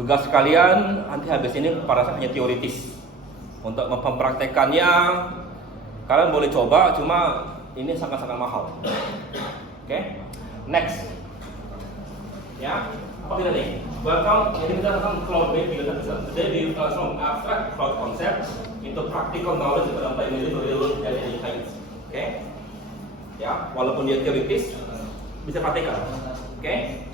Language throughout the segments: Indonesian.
tugas kalian nanti habis ini pada saat hanya teoritis. Untuk mempraktekannya kalian boleh coba, cuma ini sangat-sangat mahal. Oke, next. Ya, apa kita nih? Welcome, ini kita tentang cloud based data. Today we transform abstract cloud concept into practical knowledge that apply immediately to real world and insights. Oke, ya, walaupun dia teoritis bisa praktekkan. Oke,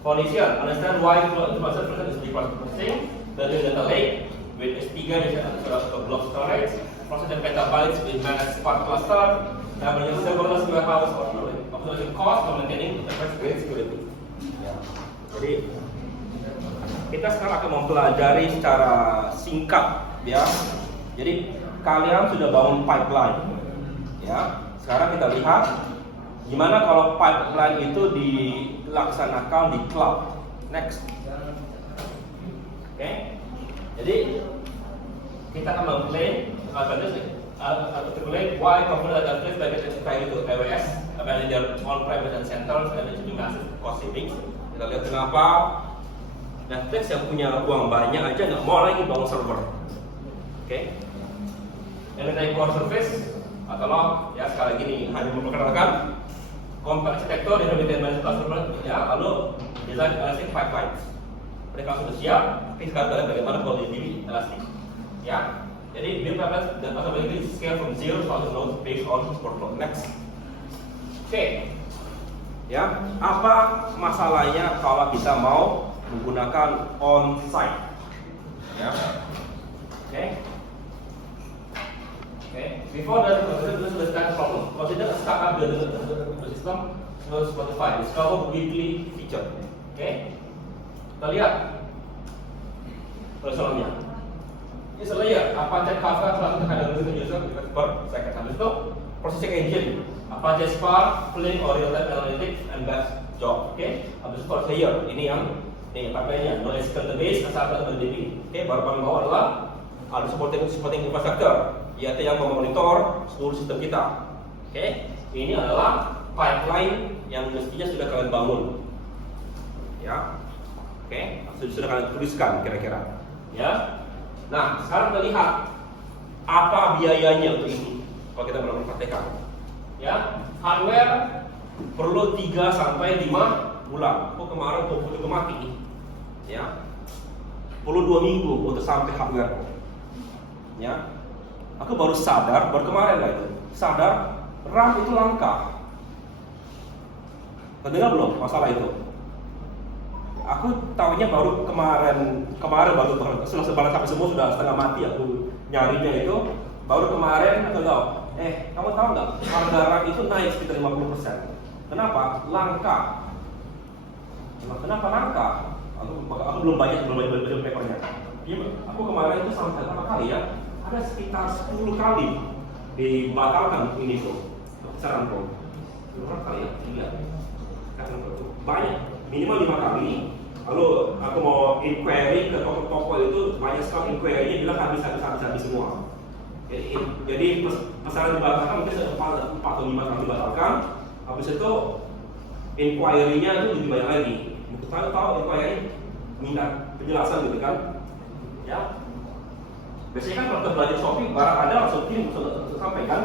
foundation, understand why cloud infrastructure is processing, building data lake with S3 atau block storage, processing petabytes with managed Spark cluster, dan menjadi serverless warehouse optimizing cost and maintaining enterprise security. Ya. Jadi kita sekarang akan mempelajari secara singkat, ya. Jadi kalian sudah bangun pipeline, ya. Sekarang kita lihat gimana kalau pipeline itu dilaksanakan di cloud. Next. Oke. Jadi kita akan mengklaim why component data flows by getting to AWS, manage their on-premise and centers, and achieving massive cost savings. Kita lihat kenapa Netflix yang punya uang banyak aja nggak mau lagi bangun server. Oke. Energy core service atau ya sekali lagi nih hanya memperkenalkan kompleks arsitektur yang lebih managed customer, ya, lalu design elastic pipelines. Mereka sudah siap, tapi sekarang bagaimana kalau di elastic, ya. Jadi build pipelines dan possibility scale from 0 to 1,000 nodes based on workload. Next. Oke. Ya, apa masalahnya kalau kita mau menggunakan on-site? Ya. Oke. Oke. Before that, let's understand problem. Consider a startup building a system to Spotify. Discover weekly feature. Oke. Kita lihat persoalannya. Ini layer Apache Kafka selalu terkadang user per second. Habis itu processing engine Apache Spark, Flink, or real-time analytics and batch job. Oke. Habis itu layer ini yang pakainya NoSQL database asal DB. Oke. Baru bawah adalah ada supporting infrastructure, yaitu yang memonitor seluruh sistem kita. Oke. Ini adalah pipeline yang mestinya sudah kalian bangun. Ya. Oke, sudah kalian tuliskan kira-kira. Ya. Nah, sekarang kita lihat apa biayanya untuk ini. Kalau kita belum praktekkan. Ya, hardware perlu 3 sampai 5 bulan. Aku kemarin komputer mati. Ya. Perlu 2 minggu untuk sampai hardware. Ya. Aku baru sadar, baru kemarin lah itu. Sadar RAM itu langka. Mendengar belum masalah itu? Aku tahunya baru kemarin baru setelah sampai semua sudah setengah mati aku nyarinya itu baru kemarin aku tahu. Kamu tahu nggak harga RAM itu naik sekitar 50%. Kenapa? Langka. Kenapa langka? Aku belum baca papernya. Aku kemarin itu sampai berapa kali ya? Ada sekitar 10 kali dibatalkan ini tuh saran tuh. Berapa kali ya? 3. Banyak. Minimal 5 kali. Lalu aku mau inquiry ke toko-toko itu banyak sekali inquiry-nya bilang habis semua. Jadi pesanan dibatalkan mungkin 4 atau 5 kali dibatalkan. Habis itu inquiry-nya itu lebih banyak lagi. Mungkin saya tahu inquiry minta penjelasan gitu kan? Ya. Biasanya kan kalau kita belanja shopping barang ada langsung kirim sampai kan?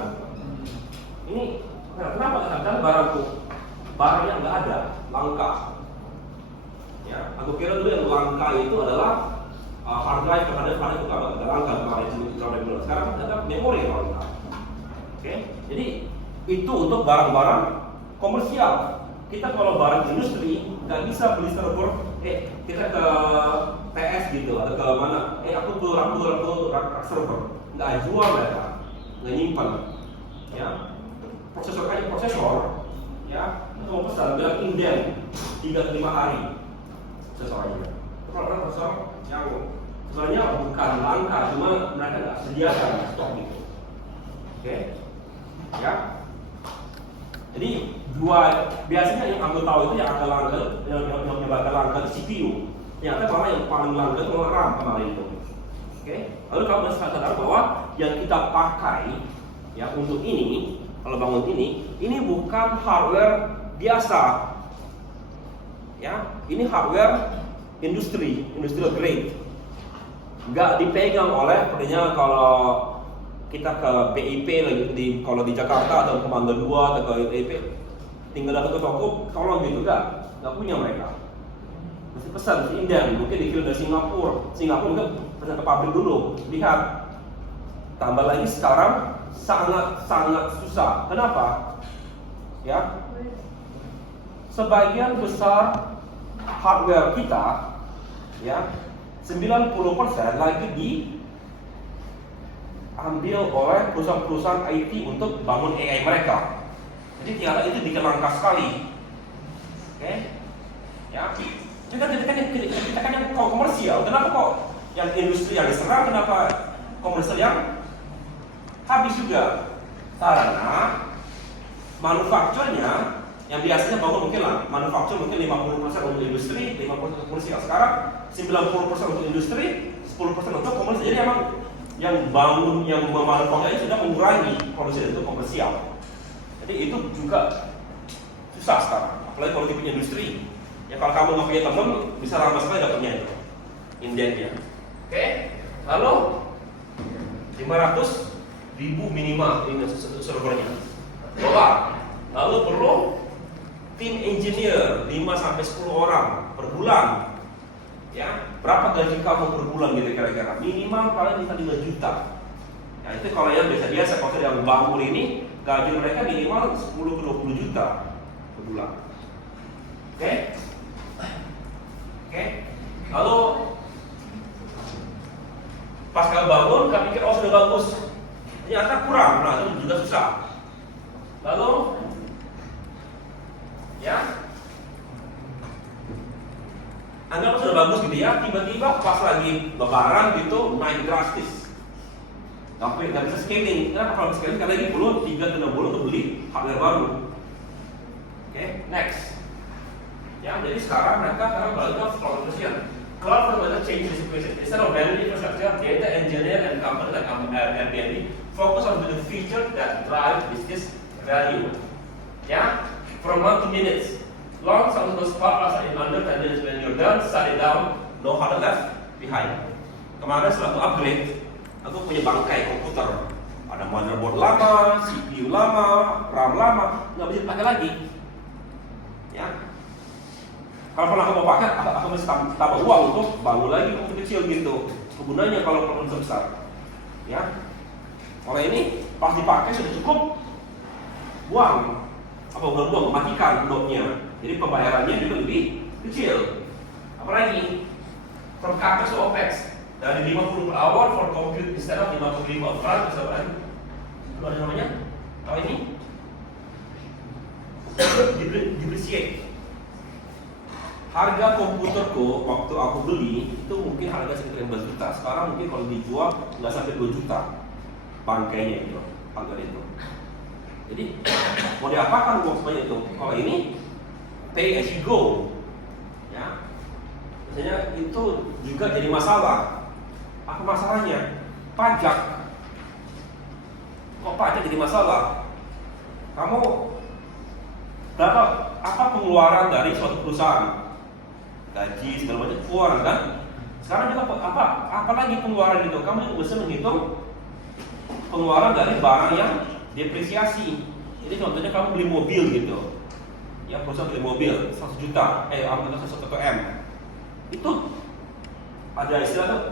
Ini kenapa kadang barangnya nggak ada, langka. Ya, aku kira dulu yang langka itu adalah hard drive terhadap itu nggak langka kemarin. Sekarang ada memori yang langka. Oke, jadi itu untuk barang-barang komersial. Kita kalau barang industri nggak bisa beli server. Kita ke PS gitu atau ke mana? Aku rak server. Nggak jual mereka, nggak nyimpan. Ya, prosesor, ya, itu mau pesan bilang inden 3-5 hari. Sesuatu. Kalau prosesor yang sebenarnya bukan langka, cuma mereka nggak sediakan stok gitu. Oke, ya. Jadi biasanya yang aku tahu itu yang agak langka, yang bakal langka itu CPU. Ternyata malah yang paling langka itu RAM kemarin itu. Oke. Lalu kamu harus sadar bahwa yang kita pakai ya untuk ini, kalau bangun ini bukan hardware biasa. Ya, ini hardware industrial grade. Nggak dipegang oleh, sepertinya kalau kita ke BIP kalau di Jakarta atau ke Mangga 2 atau ke BIP, tinggal datang ke toko, tolong gitu, nggak punya mereka. Mesti pesan, mesti inden, mungkin dikirim dari Singapura juga pesan ke pabrik dulu. Lihat, tambah lagi sekarang sangat susah. Kenapa? Ya, sebagian besar hardware kita, ya, 90% lagi diambil oleh perusahaan-perusahaan IT untuk bangun AI mereka. Jadi ternyata itu bikin langka sekali. Oke? Ya. Kita kan yang komersial. Kenapa kok yang industri yang diserang, kenapa komersial yang habis juga? Karena manufakturnya yang biasanya bangun mungkin lah, manufaktur mungkin 50% untuk industri, 50% untuk komersial. Sekarang 90% untuk industri, 10% untuk komersial. Jadi emang yang bangun, yang memanufakturnya sudah mengurangi produksi itu komersial. Jadi itu juga susah sekarang, apalagi kalau tipe industri. Ya kalau kamu nggak punya teman, bisa lama sekali dapatnya itu indennya. Oke, lalu 500.000 minimal ini servernya. Dolar. Lalu perlu tim engineer 5-10 orang per bulan. Ya, berapa gaji kamu per bulan gitu kira-kira? Minimal kalian bisa 5 juta. Ya itu kalau yang biasa-biasa, kalau yang bangun ini gaji mereka minimal 10-20 juta per bulan. Oke? Lalu pas kamu bangun, kamu pikir oh sudah bagus, ternyata kurang, nah itu juga susah. Lalu, ya, anggap sudah bagus gitu ya, tiba-tiba pas lagi lebaran gitu naik drastis. Tapi nggak bisa scaling. Kenapa kalau scaling? Karena lagi perlu 3-6 bulan untuk beli hardware baru. Oke, next. Ya, jadi sekarang mereka balik ke cloud version. Cloud provider change the situation. Instead of building infrastructure, data engineer and company like Airbnb focus on the feature that drive business value. Ya, from 1 to minutes. Launch some of those podcasts in under 10 minutes. When you're done, shut it down. No hard left behind. Kemarin setelah aku upgrade, aku punya bangkai komputer. Ada motherboard lama, CPU lama, RAM lama, nggak bisa dipakai lagi. Ya. Kalau aku mau pakai, aku mesti tambah uang untuk bangun lagi komputer kecil gitu. Kegunaannya kalau komputer besar. Ya. Kalau ini pas dipakai sudah cukup, buang. Apa buang, mematikan node-nya. Jadi pembayarannya juga lebih kecil. Apalagi from CAPEX to OPEX. Dari 50 per hour for compute instead of 55 upfront, misalkan. Apa namanya? Tahu ini? Depreciate. Harga komputerku waktu aku beli itu mungkin harga sekitar 15 juta. Sekarang mungkin kalau dijual nggak sampai 2 juta bangkainya itu, harga itu. Jadi mau diapakan uang sebanyak itu? Kalau ini pay as you go, ya. Biasanya itu juga jadi masalah. Apa masalahnya? Pajak. Kok pajak jadi masalah? Kamu berapa? Apa pengeluaran dari suatu perusahaan? Gaji segala macam keluar kan? Sekarang juga apa lagi pengeluaran itu? Kamu juga bisa menghitung pengeluaran dari barang yang depresiasi. Jadi contohnya kamu beli mobil gitu, ya perusahaan beli mobil 100 juta, atau 1 M. Itu ada istilah tuh,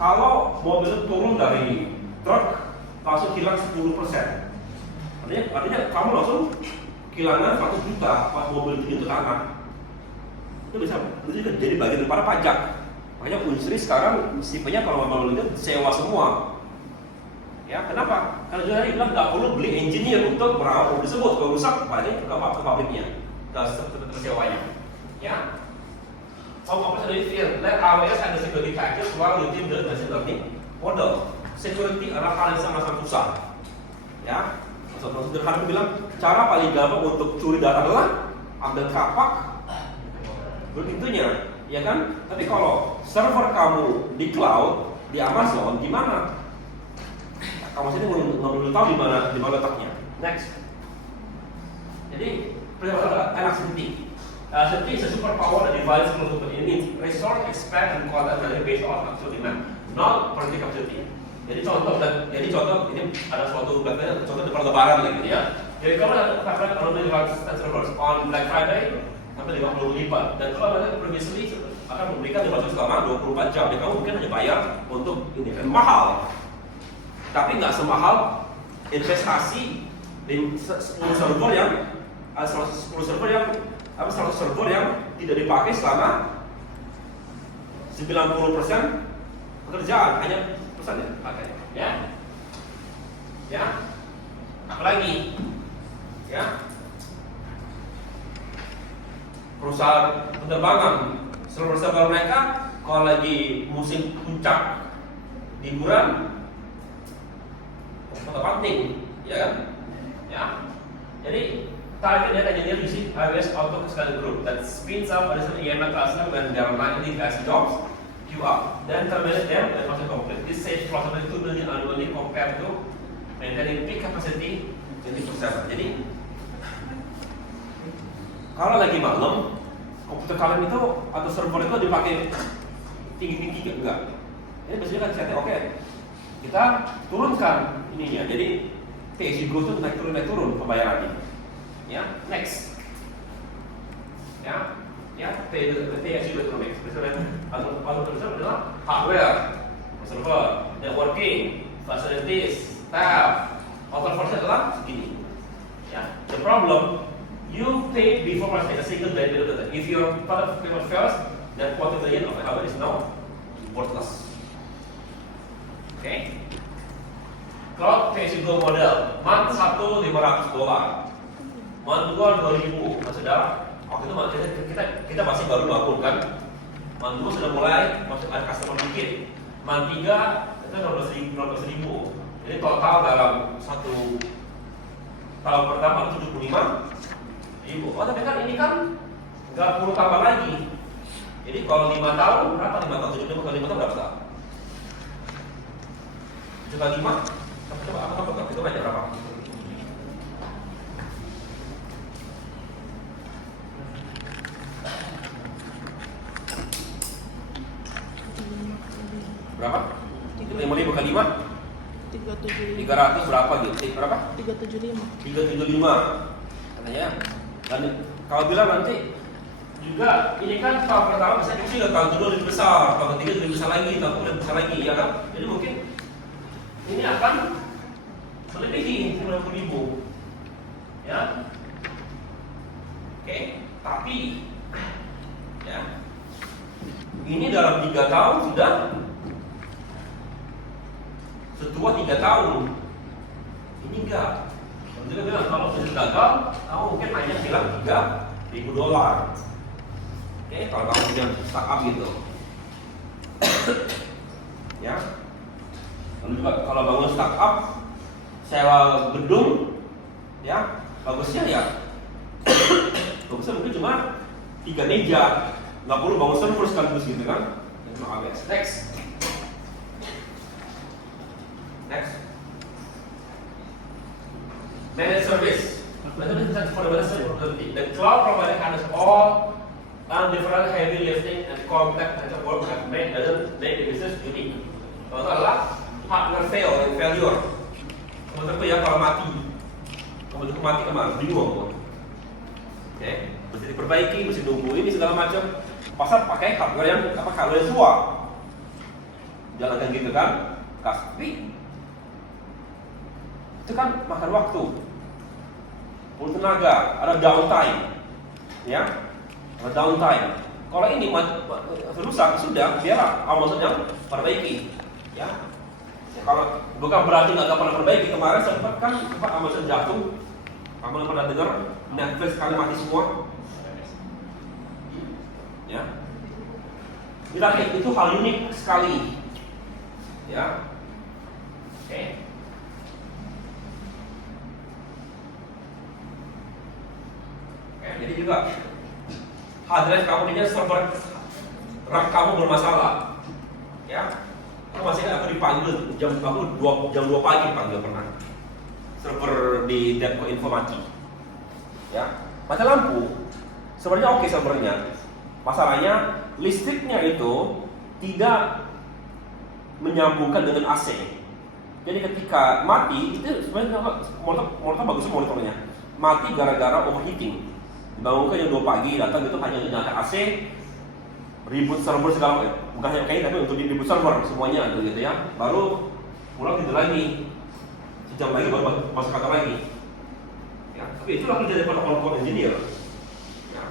kalau mobil itu turun dari truk langsung hilang 10%. Artinya kamu langsung kehilangan 100 juta pas mobil itu jatuh tanah. Itu bisa jadi bagian daripada pajak. Makanya industri sekarang tipenya kalau mobil itu sewa semua. Ya, kenapa? Karena juga bilang nggak perlu beli engineer untuk merawat mobil tersebut. Kalau rusak, balik ke pabriknya, ke sewanya. Ya. Home office dari field. Let AWS and the security package while you build machine learning model. Security adalah hal yang sangat susah. Ya. Maksud sederhana aku bilang, cara paling gampang untuk curi data adalah ambil kapak, pintunya, ya kan? Tapi kalau server kamu di cloud, di Amazon, gimana? Kamu sini nggak perlu tahu di mana letaknya. Next. Jadi elasticity. Elasticity is a superpower that divides closed loop. It means resource expand and content based on actual demand, not predictive capacity. Jadi contoh ini ada suatu contoh depan lebaran lagi ya. Jadi kalau ada beli servers on Black Friday sampai 50 lipat, dan kalau ada previously akan memberikan device selama 24 jam. Jadi kamu mungkin hanya bayar untuk ini kan mahal, tapi nggak semahal investasi di 10 server yang 100 server yang tidak dipakai selama 90% pekerjaan, hanya pesan ya pakai ya apalagi ya perusahaan penerbangan, server mereka kalau lagi musim puncak liburan foto penting ya kan ya. Jadi target data engineer using iOS Auto Scaling Group that spins up additional EML cluster when there are 90 as jobs queue up, then terminate them and process complete. This saves approximately 2 million annually compared to maintaining peak capacity 20%. Jadi kalau lagi malam komputer kalian itu atau server itu dipakai tinggi enggak? Ini biasanya kan setnya oke. Kita turunkan ininya. Jadi pay as you go itu naik turun pembayarannya. Ya, next. Ya, pay as you go next. Misalnya kalau tersebut adalah hardware, server, networking, facilities, staff. Total cost adalah segini. Ya, the problem you pay before purchasing a single blade. If your product payment fails, then $40 million of hardware is now worthless. Okay? Cloud pay as you go model, month 1 $500, month 2 $2,000. Nah, saudara, waktu itu kita masih baru bangun kan. Month 2 sudah mulai masih ada customer dikit. Month 3 itu 12.000. Jadi total dalam satu tahun pertama 75.000. Oh, tapi kan ini kan nggak perlu tambah lagi. Jadi kalau 5 tahun berapa? 5 tahun 75 kali 5 tahun berapa? 75? Coba itu banyak berapa? Berapa? 5.000 kali 5? 300 berapa gitu? Berapa? 375 katanya. Dan kalau bilang nanti juga ini kan tahun pertama bisa kecil, tahun kedua lebih besar, tahun ketiga lebih besar lagi, tahun kemudian lebih besar lagi, ya kan? Jadi mungkin ini akan melebihi 90.000, ya. Oke, tapi ya ini dalam 3 tahun sudah setua 3 tahun. Ini enggak. Kita bilang kalau sudah gagal, kamu mungkin hanya hilang $3.000. Oke, kalau kamu punya startup gitu. Ya. Lalu juga kalau bangun startup, sewa gedung, ya bagusnya ya. Bagusnya mungkin cuma 3 meja, nggak perlu bangun server sekaligus gitu kan? Next. Managed service. The cloud provider handles all different heavy lifting and complex work that doesn't make the business unique. Contoh adalah partner failure. Contoh itu ya kalau mati, kemudian mati kemana? Bingung. Oke, mesti diperbaiki, mesti nunggu ini segala macam. Pasar pakai hardware yang hardware tua. Jangan kan gitu kan? Tapi itu kan makan waktu, perlu tenaga, ada downtime, ya, ada downtime. Kalau ini rusak sudah, biarlah Amazon yang perbaiki, ya. Kalau bukan berarti nggak pernah perbaiki. Kemarin sempat kan Amazon jatuh, kamu pernah dengar Netflix kali mati semua, ya. Itu hal unik sekali, ya. Oke. Jadi juga hard drive kamu punya server RAM kamu bermasalah, ya. Aku dipanggil jam 2 pagi panggil pernah. Server di Depco Info mati, ya. Mati lampu, sebenarnya oke sebenarnya. Masalahnya listriknya itu tidak menyambungkan dengan AC. Jadi ketika mati itu sebenarnya monitor bagus monitornya. Mati gara-gara overheating. Dibangunkan jam 2 pagi datang itu hanya nyalakan AC, ribut server segala macam. Bukan hanya kayak tapi untuk ribut server semuanya gitu ya. Baru pulang tidur lagi. Sejam lagi baru masuk kantor lagi. Ya, tapi itulah kerja daripada on-call engineer. Ya.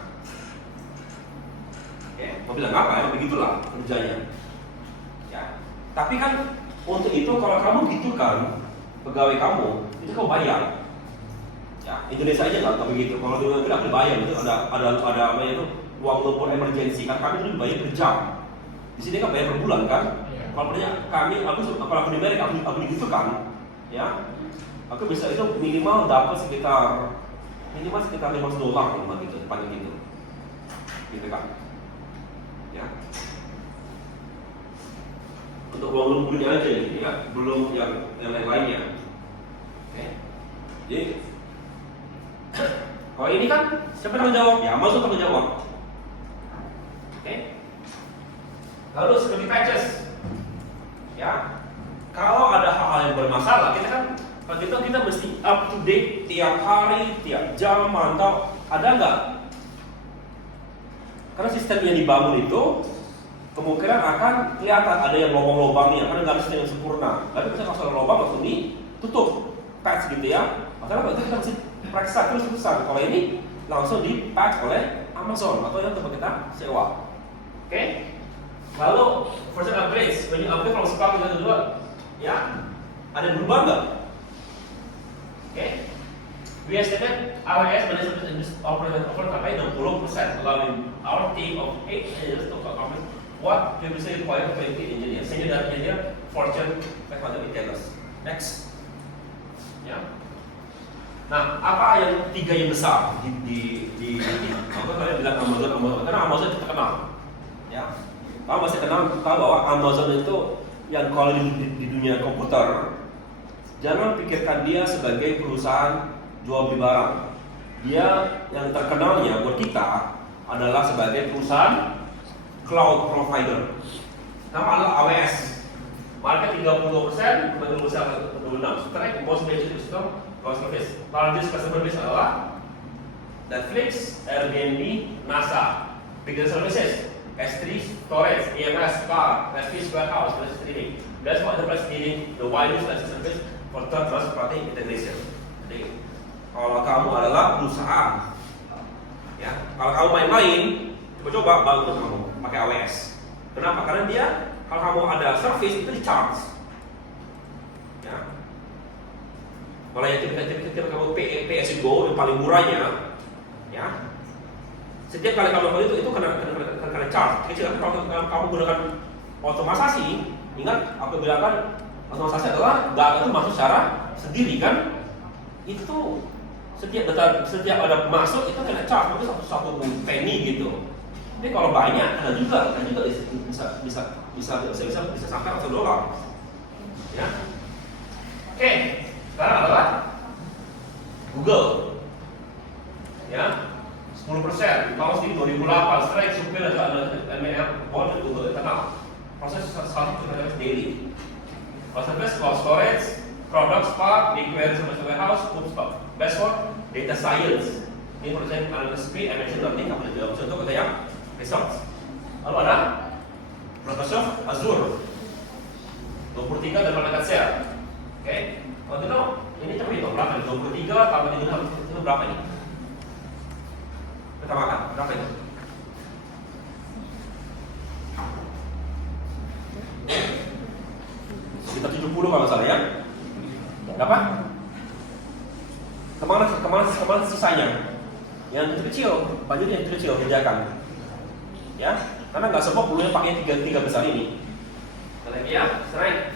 Ya, mau bilang apa ya, begitulah kerjanya. Ya. Tapi kan untuk itu kalau kamu gitukan pegawai kamu, itu kamu bayar. Ya, Indonesia aja nggak begitu. Kalau di luar negeri bayar itu ada apa itu uang lembur emergency kan kami dulu bayar per jam. Di sini kan bayar per bulan kan. Yeah. Kalau kami kalau aku di Amerika aku gitu kan, ya aku bisa itu minimal dapat sekitar $500 gitu paling gitu kan. Ya. Untuk uang lemburnya aja gitu ya, belum yang lain-lainnya. Oke. Jadi kalau ini kan siapa yang menjawab? Ya, Amazon tanggung jawab. Oke. Lalu security patches. Ya. Kalau ada hal-hal yang bermasalah, kita mesti up to date tiap hari, tiap jam mantau ada nggak? Karena sistem yang dibangun itu kemungkinan akan kelihatan ada yang lubang-lubangnya karena nggak ada sistem yang sempurna. Tapi misalnya kalau lubang langsung ditutup patch gitu ya. Makanya itu kita mesti periksa terus-terusan. Kalau ini langsung di-patch oleh Amazon atau yang tempat kita sewa. Oke? Lalu version upgrades, when you upgrade from spark ke kedua, ya ada yang berubah nggak? Oke? We estimate AWS management in this operation over sampai 60%, allowing our team of 8 engineers to accomplish what previously required 20 engineers. Senior data engineer, Fortune 500 retailers. Next. Ya. Nah, apa yang tiga yang besar di apa kalian bilang Amazon karena Amazon itu terkenal. Ya. Kamu masih tahu bahwa Amazon itu yang kalau di dunia komputer, jangan pikirkan dia sebagai perusahaan jual beli barang. Dia yang terkenalnya buat kita adalah sebagai perusahaan cloud provider. Nama adalah AWS. Market 32%, perusahaan 26%. Setelah most major system cloud service. Largest customer base adalah Netflix, Airbnb, NASA. Bigger services S3 storage, EMS, car, S3 warehouse, S3 streaming. That's what enterprise needing the widest license service for third party integration. Jadi, kalau kamu adalah perusahaan, ya, kalau kamu main-main, coba-coba bangun kamu pakai AWS. Kenapa? Karena dia kalau kamu ada service itu di charge. Ya. Kalau yang tipe-tipe kamu PS Go yang paling murahnya, ya. Setiap kali kamu itu kena charge. Kecil kalau kamu gunakan otomasasi, ingat aku bilang kan otomasasi adalah data itu masuk secara sendiri kan? Itu setiap ada masuk itu kena charge mungkin satu penny gitu. Tapi kalau banyak ada juga bisa sampai $100. Ya. Oke, sekarang adalah Google. Ya. 10%, tahun di 2008, strike supir ada ML, board Google internal. Proses satu kita daily. Service, cloud storage, product spark, BigQuery service warehouse, food stock. Best for data science. Ini proses analysis speed, machine learning, kamu bisa jawab contoh kita yang results. Lalu ada Microsoft Azure, 23 dan market share. Oke, kalau kita ini coba hitung berapa nih? 23 tambah 3 itu berapa nih? Kita makan, berapa itu? Sekitar 70 kalau salah ya. Berapa? Kemana sisanya? Yang kecil, budget yang kecil kerjakan. Ya, karena nggak semua perlunya pakai tiga besar ini. Lagi ya, selain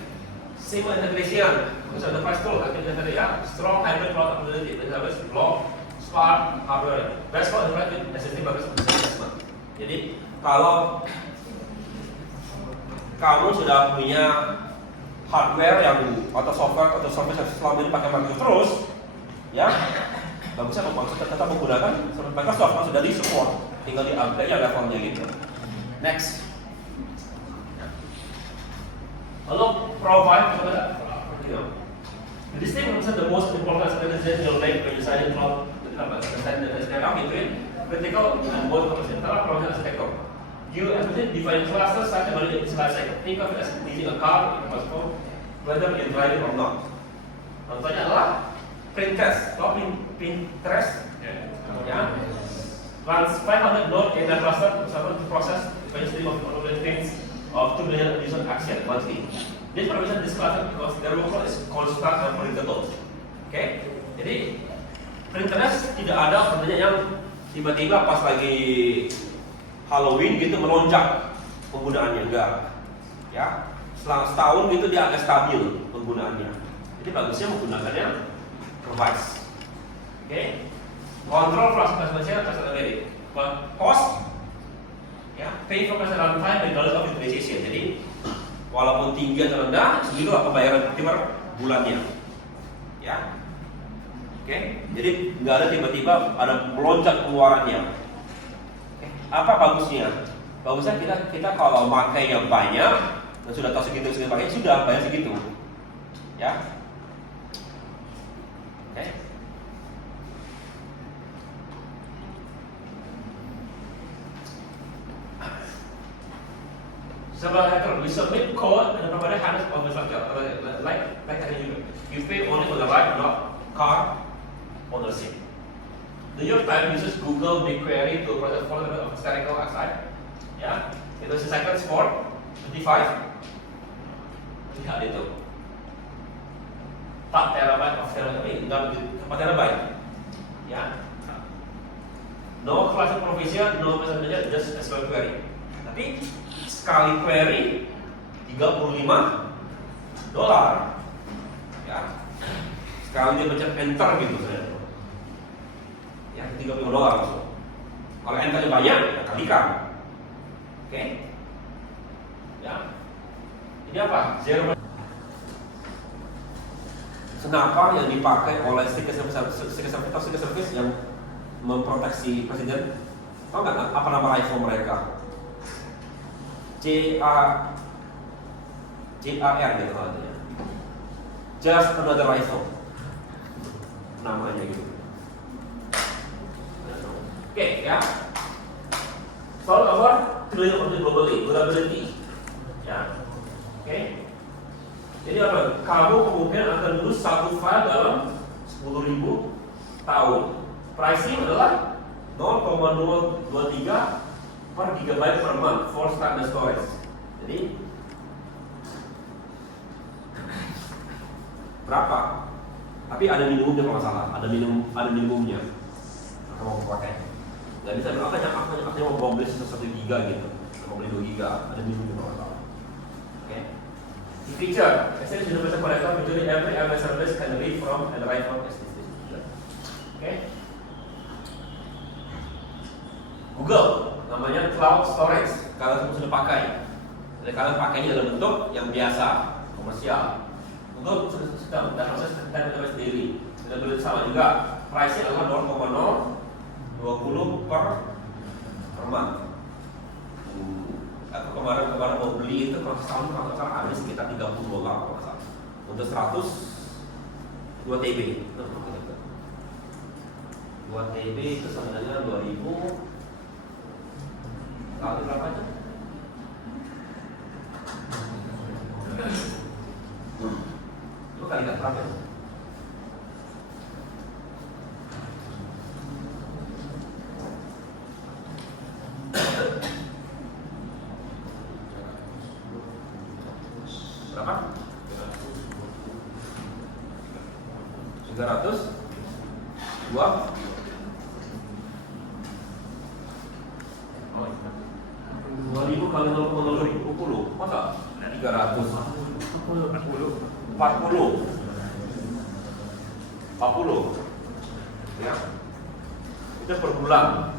simple integration, bisa ada price tool, akhirnya tadi ya, strong hybrid cloud capability, bisa habis block, spark, hardware, best for integrated SSD bagus assessment. Jadi kalau kamu sudah punya hardware yang atau software yang selama ini pakai Microsoft terus, ya bagusnya tetap menggunakan Microsoft yang sudah di support. tinggal di upgrade ya levelnya gitu. Next. Lalu provide, this thing represents the most important decision you'll make when you sign in cloud. Critical and most important. Provide architecture. You actually define classes such as initialization. Think of it as using a car in transport, whether you're driving or not. Contohnya adalah Pinterest. Kalau Pinterest, ya, runs 500 node in a cluster to process the stream of things of 2 million user action monthly. This provision this cluster because their workload is constant and predictable. Oke, jadi Pinterest tidak ada sebenarnya yang tiba-tiba pas lagi Halloween gitu melonjak penggunaannya, enggak. Ya, setelah setahun gitu dia agak stabil penggunaannya. Jadi bagusnya menggunakannya Provise. Oke, kontrol fragmentasinya tersedia. Cost, ya, pay for percent runtime regardless of utilization. Jadi walaupun tinggi atau rendah, segitu apa bayaran per bulannya. Ya, oke. Jadi nggak ada tiba-tiba ada melonjak pengeluarannya. Apa bagusnya? Bagusnya kita kalau pakai yang banyak dan sudah tahu segitu pakai sudah bayar segitu, ya. Oke. Sebagai we submit code and the provider handles all the structure. Like you pay only for the ride, not car ownership. The New York Times uses Google BigQuery to process 4 of historical archive. Ya, itu seconds for 25. Lihat itu. 4 terabyte of storage, enggak 4 terabyte. Ya. No class provision, no message, just SQL query. Tapi sekali query $35. Ya. Sekali dia pencet enter gitu saja. Ya, $30 langsung. Kalau enternya banyak, ya kalikan. Oke? Ya. Ini apa? Zero. Kenapa yang dipakai oleh Secret Service yang memproteksi presiden? Tahu nggak apa nama iPhone mereka? JAR gitu katanya. Just another iPhone. Namanya gitu. Oke, ya. Soal apa? Clear of the vulnerability. Ya. Oke. Jadi apa? Kamu kemungkinan akan lulus satu file dalam 10.000 tahun. Pricing adalah 0,023 per gigabyte per month for standard storage. Jadi berapa? Tapi ada minimumnya kalau nggak salah. Ada minimumnya. Kalau mau pakai. Gak bisa berapa yang mau beli 1 giga gitu, mau beli 2 giga, ada minimum kalau salah. Oke. The feature, essentially universal connector between every MS service can read from and write from SSD. Oke. Google, namanya cloud storage. Kalian sudah pakai. Jadi kalian pakainya dalam bentuk yang biasa, komersial. Google sudah proses database sendiri. Sudah beli sama juga. Price-nya adalah 0,020 per month. Aku kemarin mau beli itu kalau setahun kalau salah habis sekitar $30 kalau nggak salah. Untuk 2 TB. 2 TB itu sama dengan 2000 kali berapa aja? Lu kali berapa ya? Berapa? 300 2 2000 kali 0,020 masa? 300 40 ya, itu per bulan.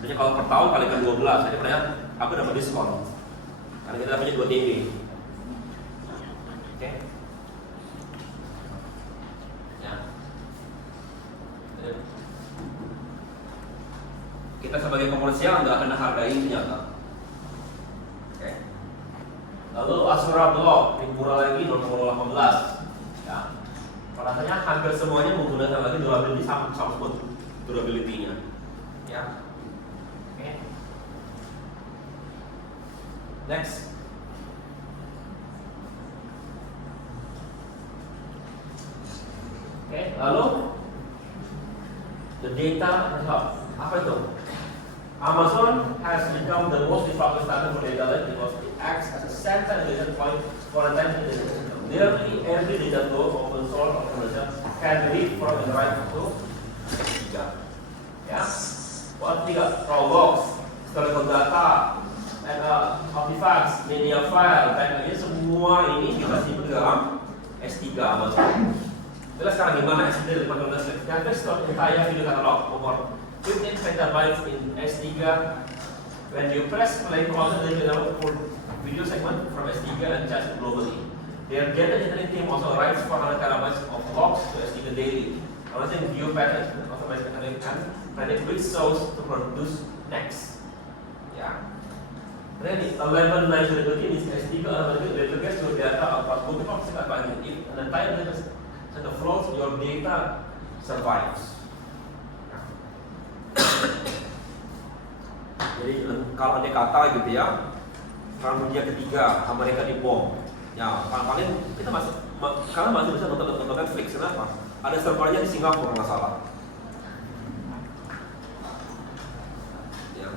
Artinya kalau per tahun kalikan 12, jadi pada aku dapat diskon karena kita dapatnya 2 TB. Oke. Ya. Kita kita sebagai komersial nggak akan hargai ternyata. Oke. Lalu Azure Block lebih murah lagi 0,18. Ya. Rasanya hampir semuanya menggunakan lagi durability sama durability-nya. Ya. Oke. Next. Oke, lalu the data hub. Apa itu? Amazon has become the most default standard for data lake because it acts as a centralization point for attention data system. Nearly every data flow, open source or commercial, can read from and write to S3. Ya, what tiga? Dropbox, historical data, and artifacts, media file, dan ini semua ini kita simpan dalam S3 Amazon. Jelas sekarang gimana S3 dari 14 dan restore entire video catalog over 15 petabytes in S3. When you press play, close the full video segment from S3 and just globally. Their data engineering team also writes 400 terabytes of logs to S3 daily. Analyzing view patterns and automatic and predict which source to produce next. Ya. Ready. 11 night durability is S3 automatically replicates your data about 24% advanced. If an entire data set of flows, your data survives. Jadi kalau andai kata gitu ya, perang dunia ketiga Amerika dibom, ya paling kita masih bisa nonton Netflix. Kenapa? Ada servernya di Singapura nggak salah. Ya.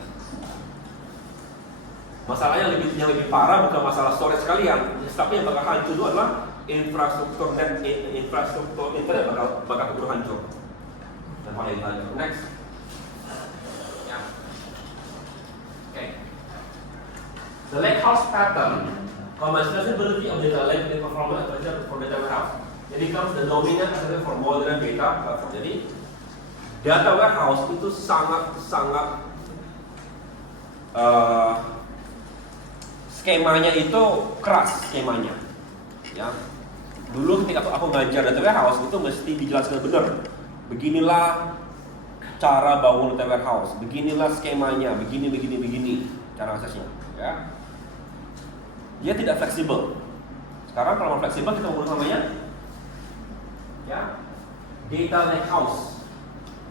Masalahnya yang lebih parah bukan masalah storage sekalian, tapi yang bakal hancur itu adalah infrastruktur internet bakal keburu hancur. Dan paling hancur. Next. Ya. Oke. The lakehouse pattern commercializability of data lake and performance for data warehouse. Jadi becomes the dominant asset for modern data platform. Jadi data warehouse itu sangat skemanya itu keras skemanya. Ya. Dulu ketika aku ngajar data warehouse itu mesti dijelaskan benar. Beginilah cara bangun data warehouse, beginilah skemanya, begini cara aksesnya. Ya. Dia tidak fleksibel. Sekarang kalau mau fleksibel kita ngurus namanya ya data lakehouse.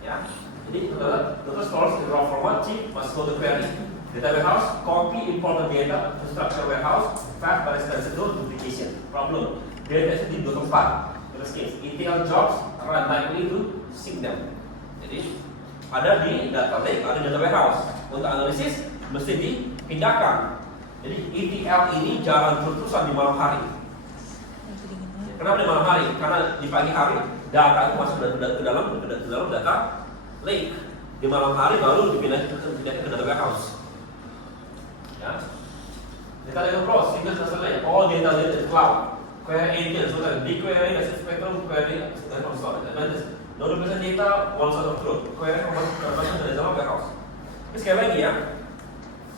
Ya. Jadi data stores in raw format chip must go to query. Data warehouse copy important data to structure warehouse fast but expensive duplication. Problem. Data itu di dua tempat. Terus ETL jobs run tightly to sync them. Jadi ada di data lake, ada di data warehouse. Untuk analisis mesti dipindahkan. Jadi ETL ini jalan terus-terusan di malam hari. Kenapa di malam hari? Karena di pagi hari data itu masuk ke dalam data lake. Di malam hari baru dipindah ke data warehouse. Ya. Data lake cross, single data lake, all data in cloud. Query agent, so that BigQuery, Message Spectrum, query, and from storage. Advantage, no represent data, one source of truth. Query from one dalam warehouse. Ini sekali lagi ya,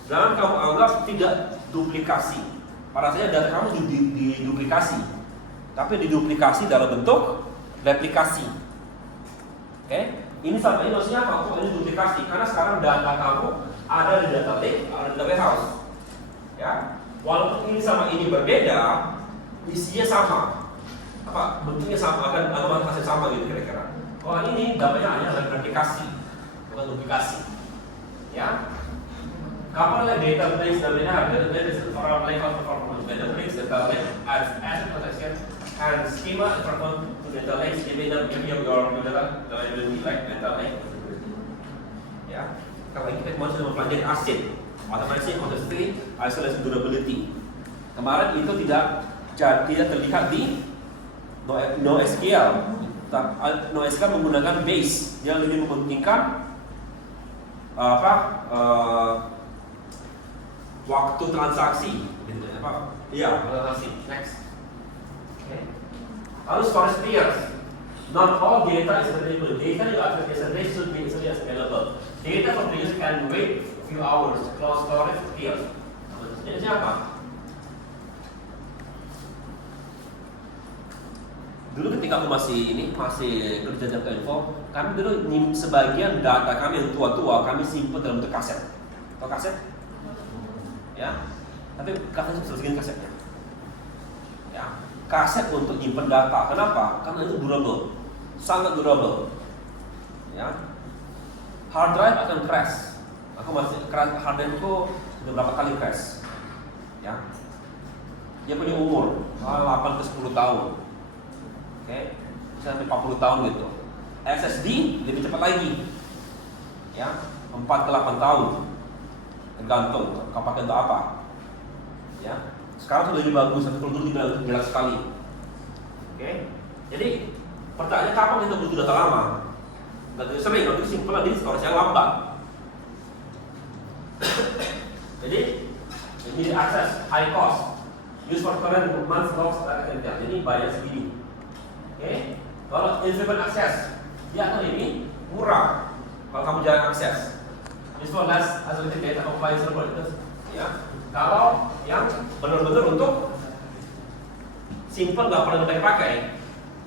jangan kamu anggap tidak duplikasi. Pada saatnya data kamu diduplikasi, tapi diduplikasi dalam bentuk replikasi. Oke? Ini sama ini maksudnya apa? Kok ini duplikasi? Karena sekarang data kamu ada di data lake, ada di data warehouse. Ya, walaupun ini sama ini berbeda, isinya sama, apa bentuknya sama, akan hasil sama gitu kira-kira. Oh ini datanya hanya replikasi, bukan duplikasi. Ya. Kapan database dan database for lakehouse performance, database data lake as asset protection and schema performance to data lake giving them your data reliability like data lake. Ya. Kalau kita masih mempelajari aset, automation, consistency, isolation, durability. Kemarin itu tidak terlihat di NoSQL. NoSQL menggunakan base yang lebih memungkinkan waktu transaksi, gitu apa? Iya, transaksi. Next. Okay. Lalu storage tiers. Not all data is available. Data you access yesterday should be easily available. Data from the user can wait a few hours. Cloud storage tiers. Jadi apa? Dulu ketika ketika aku masih kerja di Info, kami dulu sebagian data kami yang tua-tua kami simpan dalam bentuk kaset. Tahu kaset? Ya. Tapi kasetnya sudah segini kasetnya. Ya. Kaset untuk nyimpan data. Kenapa? Karena itu durable. Sangat durable. Ya. Hard drive akan crash. Aku masih hard drive itu sudah berapa kali crash. Ya. Dia punya umur 8 ke 10 tahun. Oke. Bisa sampai 40 tahun gitu. SSD lebih cepat lagi. Ya, 4 ke 8 tahun. Tergantung kau pakai untuk apa. Ya. Sekarang sudah lebih bagus, tapi kalau dulu tidak sekali. Oke. Jadi pertanyaannya kapan kita butuh data lama? Data sering, nanti simpan di storage yang lambat. Jadi ini akses high cost, use for current month loss data kerja. Jadi bayar segini. Oke. Kalau infinite akses, dia akan ini murah. Kalau kamu jarang akses, use for less isolated data compliance server itu, ya. Kalau yang benar-benar untuk simpan nggak pernah dipakai.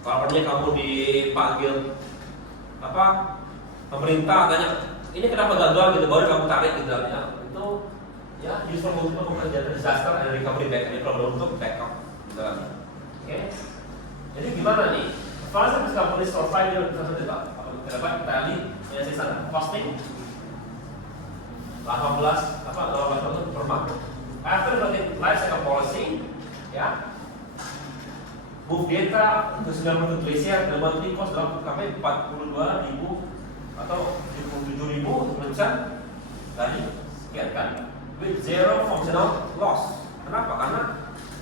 Kalau pernah kamu dipanggil pemerintah tanya ini kenapa gagal gitu, baru kamu tarik gitu ya. Itu ya justru untuk pekerjaan disaster ada recovery backup, ini problem untuk backup gitu kan. Oke. Jadi gimana nih? Kalau saya bisa boleh store file di satu data, kenapa kita lihat yang sisa costing 18 per month. After the life cycle policy, ya, move data ke 90 tracer dan monthly cost dalam sampai 42.000 atau 77.000 persen tadi sekian kan, with zero functional loss. Kenapa? Karena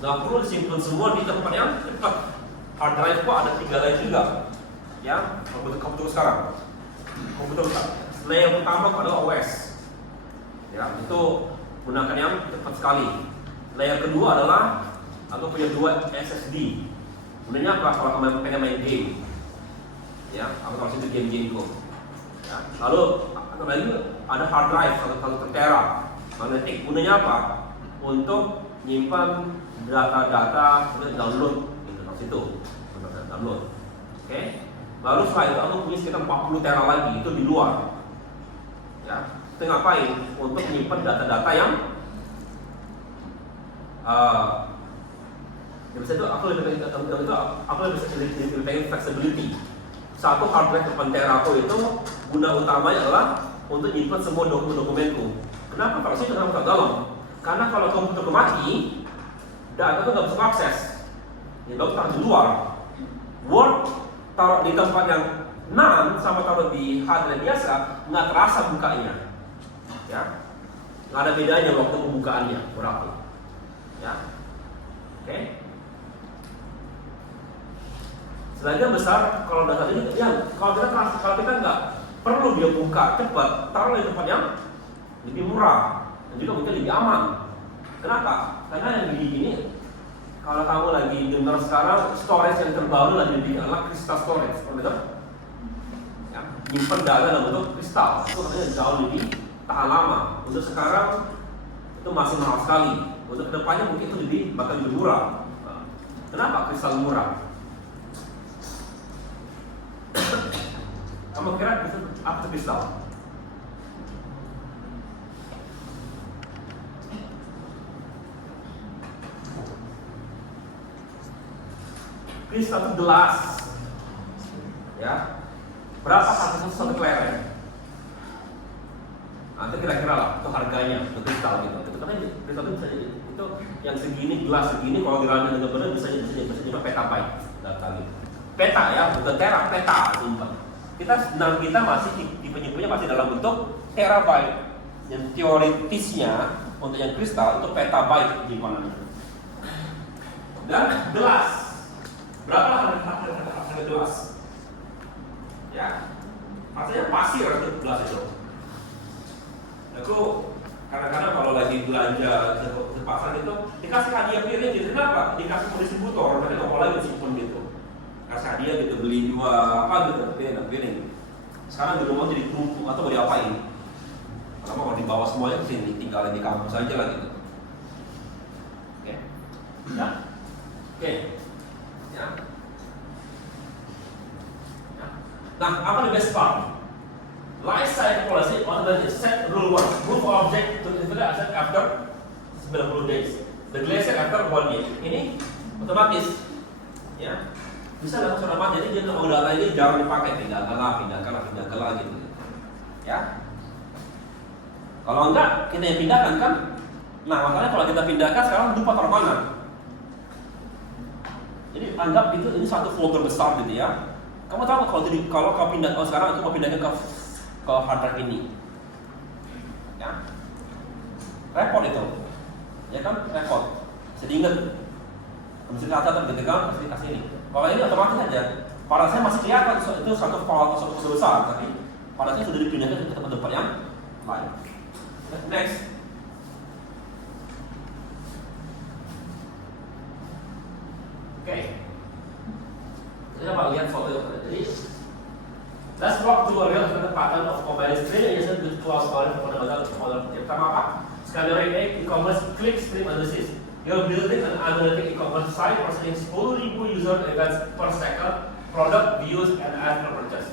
nggak perlu disimpan semua di tempat yang cepat. Hard drive kok ada 3 lain juga, ya. Komputer sekarang, komputer layer pertama adalah OS, ya, itu gunakan yang cepat sekali. Layer kedua adalah atau punya 2 SSD. Gunanya apa? Kalau kamu pengen main game, ya, atau kalau itu game kok. Ya. Lalu lagi ada hard drive atau 1 tera magnetic. Gunanya apa? Untuk nyimpan data-data download gitu di situ, download. Oke. Lalu setelah itu aku punya sekitar 40 tera lagi itu di luar. Ya. Itu ngapain? Untuk menyimpan data-data yang bisa itu aku lebih pengen flexibility. Satu hard drive 8 tera aku itu guna utamanya adalah untuk nyimpan semua dokumen-dokumenku. Kenapa? Kalau saya nggak dalam. Karena kalau komputerku mati, data itu nggak bisa akses. Ya nggak taruh di luar. Word taruh di tempat yang NAND sama taruh di hard drive biasa nggak terasa bukanya. Ya, nggak ada bedanya waktu pembukaannya berapa. Ya, oke. Sebagian besar kalau data ini, ya kalau kita nggak perlu dia buka cepat, taruh di tempat yang lebih murah dan juga mungkin lebih aman. Kenapa? Karena yang begini, kalau kamu lagi dengar sekarang storage yang terbaru lagi dibikin adalah crystal storage, betul? Ya, nyimpen data dalam bentuk kristal, itu katanya jauh lebih tahan lama. Untuk sekarang itu masih mahal sekali. Untuk kedepannya mungkin itu bakal lebih murah. Kenapa kristal murah? Kamu kira apa itu kristal? Kristal itu gelas. Ya. Berapa harga satu kelereng? Nanti kira-kira lah itu harganya untuk kristal gitu. Itu karena kristal itu bisa itu yang segini gelas segini kalau dirancang dengan benar bisa jadi petabyte data gitu. Peta ya, bukan tera, peta sumpah. Kita masih penyimpannya masih dalam bentuk terabyte. Yang teoritisnya untuk yang kristal itu petabyte penyimpanannya. Dan gelas. Berapa harga gelas? Ya. Maksudnya pasir itu gelas itu. Aku kadang-kadang kalau lagi belanja ke pasar itu dikasih hadiah piring gitu. Kenapa? Dikasih distributor, mereka nggak mau lagi simpen gitu. Kasih hadiah gitu, beli 2 apa gitu, piring. Sekarang di rumah jadi tumpuk atau mau diapain? Kalau mau dibawa semuanya ke sini, tinggalin di kampus aja lah gitu. Oke. Ya. Oke. Ya. ini otomatis, ya bisa langsung otomatis. Jadi dia mau data ini jangan dipakai, pindahkan lagi, gitu. Ya. Kalau enggak kita yang pindahkan kan. Nah masalahnya kalau kita pindahkan sekarang lupa taruh mana. Jadi anggap itu ini satu folder besar gitu ya. Kamu tahu kalau kau pindah, sekarang aku mau pindahkan ke hard drive ini, ya, repot itu, ya kan, repot. Jadi ingat, mesti catatan gitu kan, pasti kasih ini. Kalau ini otomatis aja. Pada saya masih kelihatan itu satu folder besar, tapi pada saya sudah dipindahkan ke tempat yang lain. Next. Oke. Kita coba lihat foto itu. Jadi, let's walk through a real pattern of mobile stream using the cloud storage model. Pertama apa? Scenario A, e-commerce clickstream analysis. You're building an analytic e-commerce site processing 10,000 user events per second, product views and ad purchase.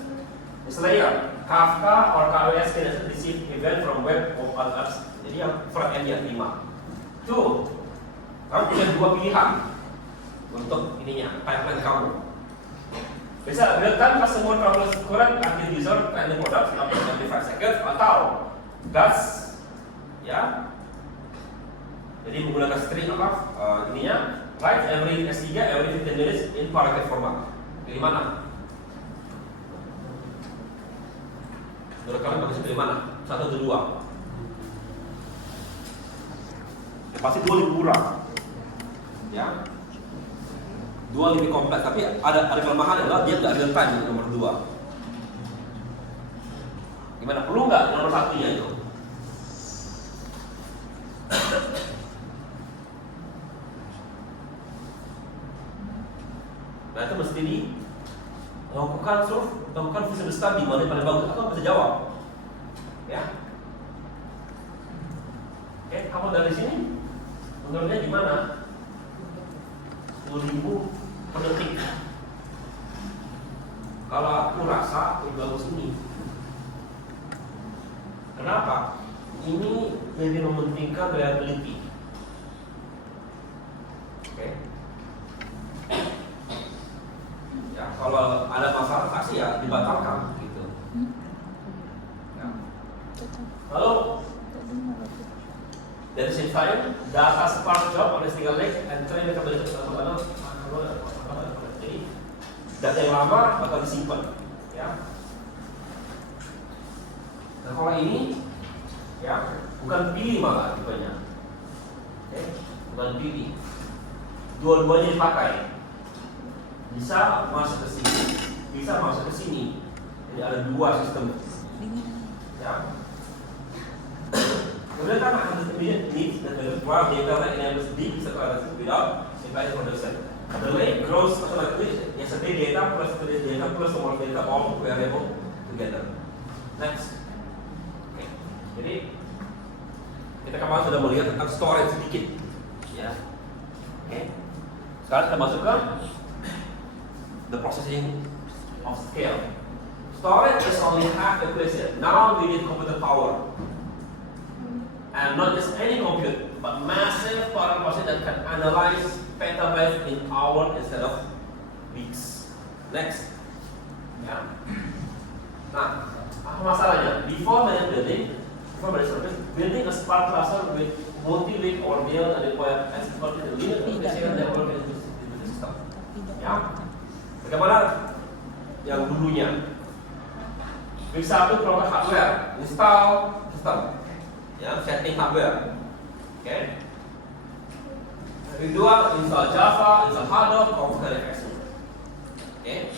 This layer, Kafka or KWS can receive event from web or apps. Jadi yang front end yang 5. Tuh, kamu punya dua pilihan untuk ininya, pipeline kamu. Bisa real time customer travel current active user and the product in 25 seconds atau gas, ya. Jadi menggunakan string apa? Ininya write every S3 every 15 minutes in paragraph format. Pilih mana? Menurut kalian bagus pilih mana? Satu atau dua? Ya, pasti dua lebih murah, ya. Dua lebih kompleks, tapi ada kelemahan adalah dia nggak real time di nomor 2. Gimana? Perlu nggak nomor 1-nya itu? Nah itu mesti dilakukan lakukan feasibility study mana yang paling bagus, atau bisa jawab, ya. Oke, kamu dari sini menurutnya gimana? 10,000 per detik. Kalau aku rasa lebih bagus ini. Kenapa? Ini lebih mementingkan reliability. Oke. Ya, kalau ada masalah pasti ya dibatalkan gitu. Ya. Lalu dari sisi lain, data sparse job on a single leg and train metadata pertama. Jadi data yang lama bakal disimpan, ya. Nah kalau ini, ya, bukan pilih malah tipenya, bukan pilih. Dua-duanya dipakai. Bisa masuk ke sini, bisa masuk ke sini. Jadi ada dua sistem, ya. Kemudian kan ada immediate needs dan while data enables deep sequence without impacting production. The lake grows automatically. Yesterday data plus today's data plus tomorrow's data all variable together. Next. Okay. Jadi kita kemarin sudah melihat tentang storage sedikit, ya. Okay. Sekarang kita masuk ke the processing of scale. Storage is only half the equation. Now we need computer power. And not just any compute, but massive power processing that can analyze petabytes in hours instead of weeks. Next, ya. Nah, apa masalahnya? Before managing service, building a Spark cluster with multi-week ordeal and require expert to limit application development into the system. Ya, bagaimana yang dulunya? Week 1 program hardware, install system. Ya, setting hardware. Oke. Yang kedua, install Java, install Hadoop, komputer FSU. Oke.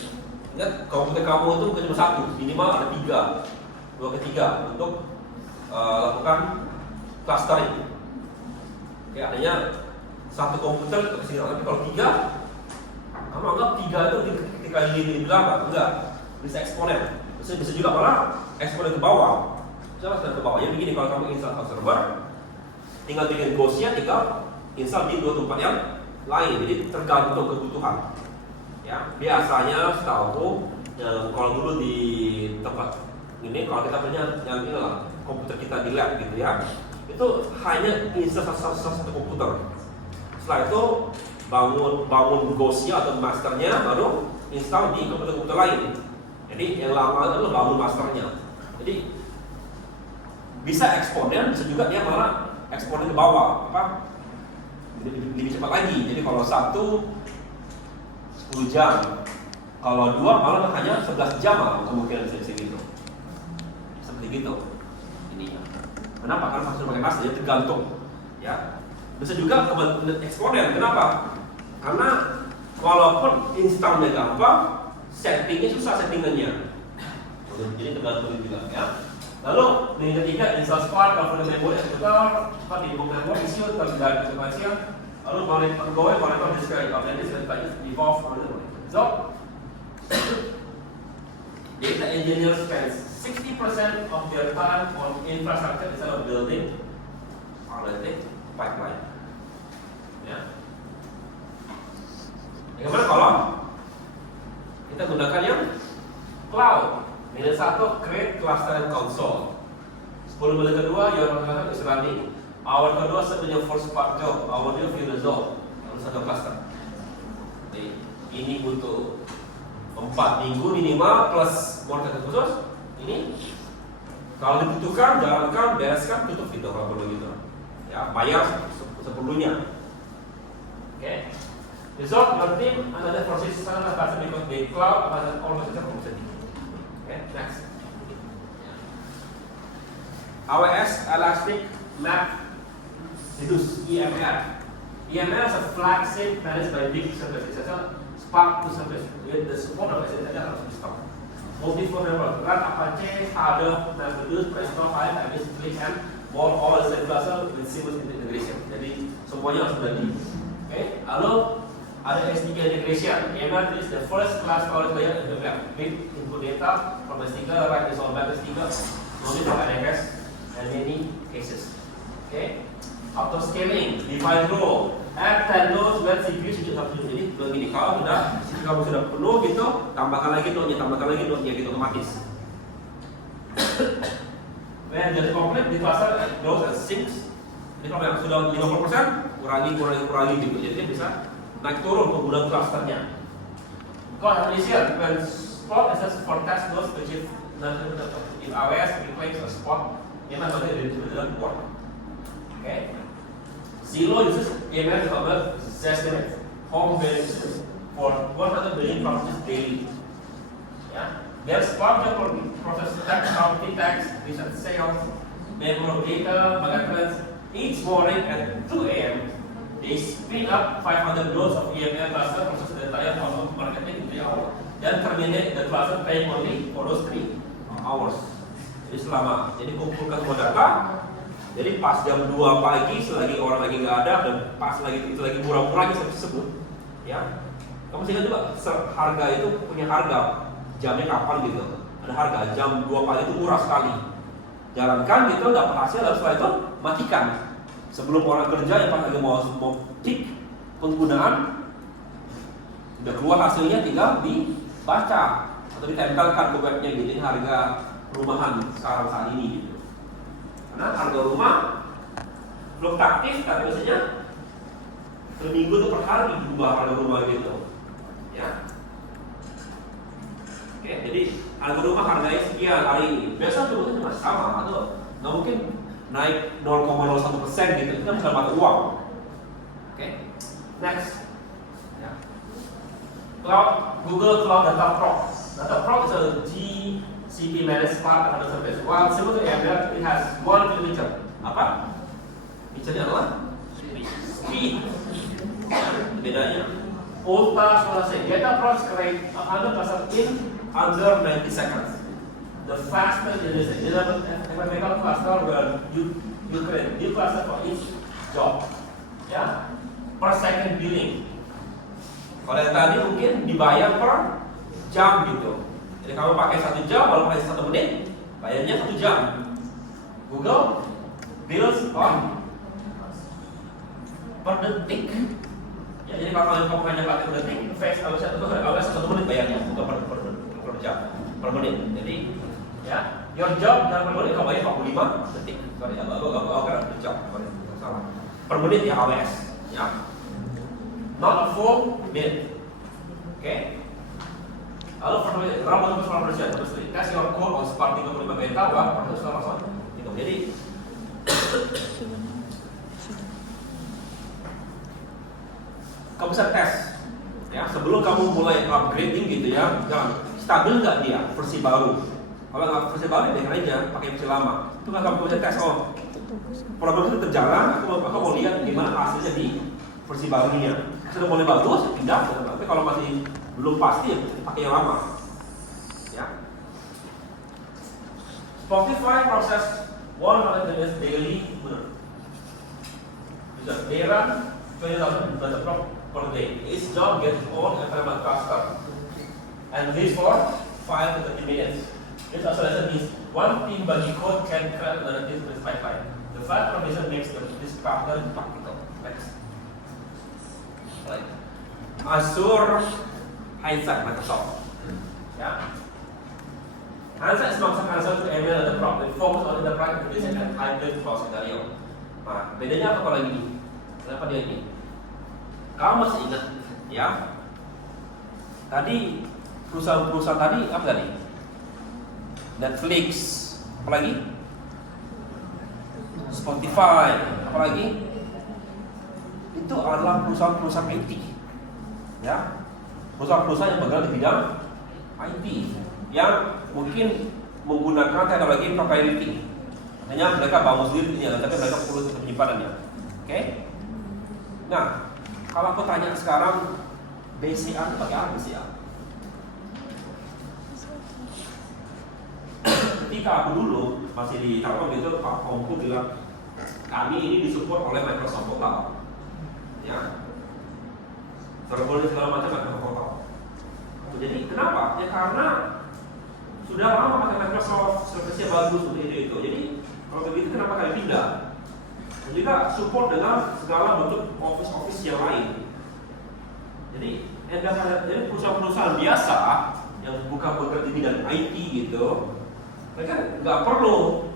Ingat, komputer kamu itu bukan cuma satu, minimal ada 3. 2 ke 3 untuk lakukan clustering. Oke, artinya satu komputer kecil, tapi kalau 3, kamu anggap 3 itu dikali berapa? Enggak, bisa eksponen. Bisa juga malah eksponen ke bawah. Coba ke bawah. Jadi begini, kalau kamu install server, tinggal bikin Ghost-nya, tinggal install di 2 tempat yang lain. Jadi tergantung kebutuhan. Ya, biasanya setahu kalau dulu di tempat ini, kalau kita punya yang ini lah, komputer kita di lab gitu ya, itu hanya install satu komputer. Setelah itu bangun Ghost-nya atau masternya, baru install di komputer lain. Jadi yang lama itu bangun masternya. Jadi bisa eksponen, bisa juga dia malah eksponen ke bawah, lebih cepat lagi. Jadi kalau satu 10 jam, kalau dua malah hanya 11 jam kemungkinan bisa gitu. Seperti gitu. Ini. Kenapa? Karena maksud pakai master, jadi tergantung. Ya. Bisa juga eksponen. Kenapa? Karena walaupun installnya gampang, settingnya susah settingannya. Jadi tergantung juga ya. Lalu yang ketiga install Spark, cover memory executor, di memory issue terlihat sequensial. Lalu monitor display object evolve monitor. So data engineers spend 60% of their time on infrastructure instead of building analytic pipeline. Ya. Bagaimana kalau kita gunakan yang cloud? Minus 1, create cluster and console. 10 menit kedua, your is running. Hour kedua, sebenarnya first part job. Hour kedua, view result. Lalu satu cluster. Jadi, ini butuh 4 minggu minimal plus monitor khusus. Ini kalau dibutuhkan, jalankan, bereskan, tutup gitu kalau perlu gitu. Ya, bayar seperlunya. Okay. Result your team another process sana bahasa because the cloud ada almost a complexity. Okay, next. AWS Elastic Map Reduce EMR. EMR is a flagship managed by big services. It's a Spark to service with the support of SSL harus di stop. Multi-for network run Apache, Hadoop, MapReduce, Presto, Hive, Ibis, Click, and more all the same cluster with seamless integration. Jadi semuanya harus sudah di. Okay, lalu ada S3 integration. EMR is the first class storage layer in the web. Big input data from S3, write this all back S3, no need for NFS, and many cases. Okay, auto scaling, define role, add 10 nodes when CPU sudah satu ini begini. Kalau kamu sudah penuh gitu, tambahkan lagi node-nya gitu otomatis. When jadi komplit di cluster nodes and sinks. Ini kalau yang sudah 50%, kurangi gitu. Jadi bisa naik turun penggunaan clusternya. Kalau initial, when spot is forecast nodes to achieve in AWS, we claim a spot, memang berarti di dalam port. Okay. Zero uses EMR to cover estimate home basis for 100 billion processes daily. Yeah. Their Spark job for process tax, county tax, research sales, memory data, magatrends. Each morning at 2 a.m., they spin up 500 nodes of EMR cluster, process the entire process of marketing in 3 hours. Then terminate the cluster time only for those 3 hours. Jadi selama, jadi kumpulkan semua data. Jadi pas jam 2 pagi, selagi orang lagi nggak ada, dan pas lagi itu lagi murah-murah tersebut, ya. Kamu sih juga harga itu punya harga, jamnya kapan gitu. Ada harga jam 2 pagi itu murah sekali. Jalankan gitu, dapat hasil, lalu setelah itu matikan. Sebelum orang kerja yang pas lagi mau cek penggunaan, udah keluar hasilnya, tinggal dibaca atau ditempelkan ke webnya gitu. Ini harga perumahan sekarang saat ini gitu. Karena harga rumah fluktuatif, tapi biasanya per minggu itu per hari berubah harga rumah gitu. Ya. Oke, jadi harga rumah harganya sekian hari ini. Biasa tuh masih sama atau nggak mungkin naik 0,01% gitu. Itu kan bukan mata uang. Oke. Next. Ya. Cloud, Google Cloud Data Pro. Data Pro is a GCP managed Spark and other service. While similar to EMR, it has one feature. Apa? Feature-nya adalah speed. Bedanya. Ultra processing. Data Pro is create 100% in under 90 seconds. The fastest it is. It is a mega cluster where you create new cluster for each job. Ya. Per second billing. Kalau yang tadi mungkin dibayar per jam gitu. Jadi kamu pakai 1 jam, kalau pakai 1 menit, bayarnya 1 jam. Google bills on per detik. Ya, jadi kalau kamu hanya pakai per detik, face kalau 1 menit bayarnya, bukan per jam, per menit. Jadi ya, your job dalam per menit kamu bayar 45 detik. Sorry, agak per jam, salah. Per menit ya AWS. Ya. not a full minute. Okay? Lalu berapa persen? Test your code on Spark 35 beta, berapa persen langsung? Gitu. Jadi kamu bisa tes, ya sebelum kamu mulai upgrading gitu ya, jangan stabil nggak dia versi baru. Kalau nggak versi baru, biarkan aja pakai versi lama. Itu kan kamu bisa tes, oh program itu terjalan, aku mau lihat gimana hasilnya di versi barunya. Sudah mulai bagus, pindah. Tapi kalau masih belum pasti, pakai yang lama. Ya. Spotify process 100 minutes daily. Bisa beran 20,000 data per day. Its job gets on and much faster. And this for 5 to 30 minutes. This isolation means one team bagi code can create narrative with pipeline. The file provision makes this pattern practical. Next. Right. Azure Hindsight Microsoft. Yeah. Hindsight is maksud answer to every other problem. Focus on enterprise application and hybrid cloud scenario. Nah, bedanya apa lagi ini? Kenapa dia ini? Kamu masih ingat, ya? Tadi perusahaan tadi apa tadi? Netflix, apa lagi? Spotify, apa lagi? Itu adalah perusahaan-perusahaan IT, ya, perusahaan-perusahaan yang bergerak di bidang IT yang mungkin menggunakan teknologi proprietary. Hanya mereka bangun sendiri, tapi mereka perlu penyimpanannya. Oke? Nah, kalau aku tanya sekarang, BCA pakai apa BCA? Ketika aku dulu masih di Telkom itu, Pak Kompu bilang kami ini disupport oleh Microsoft Cloud. Ya, server segala macam Microsoft Cloud. Jadi kenapa? Ya karena sudah lama pakai Microsoft, service-nya bagus untuk itu. Jadi kalau begitu kenapa kalian pindah? Dan juga support dengan segala bentuk office yang lain. Jadi perusahaan-perusahaan biasa yang bukan bergerak di bidang IT gitu, mereka nggak perlu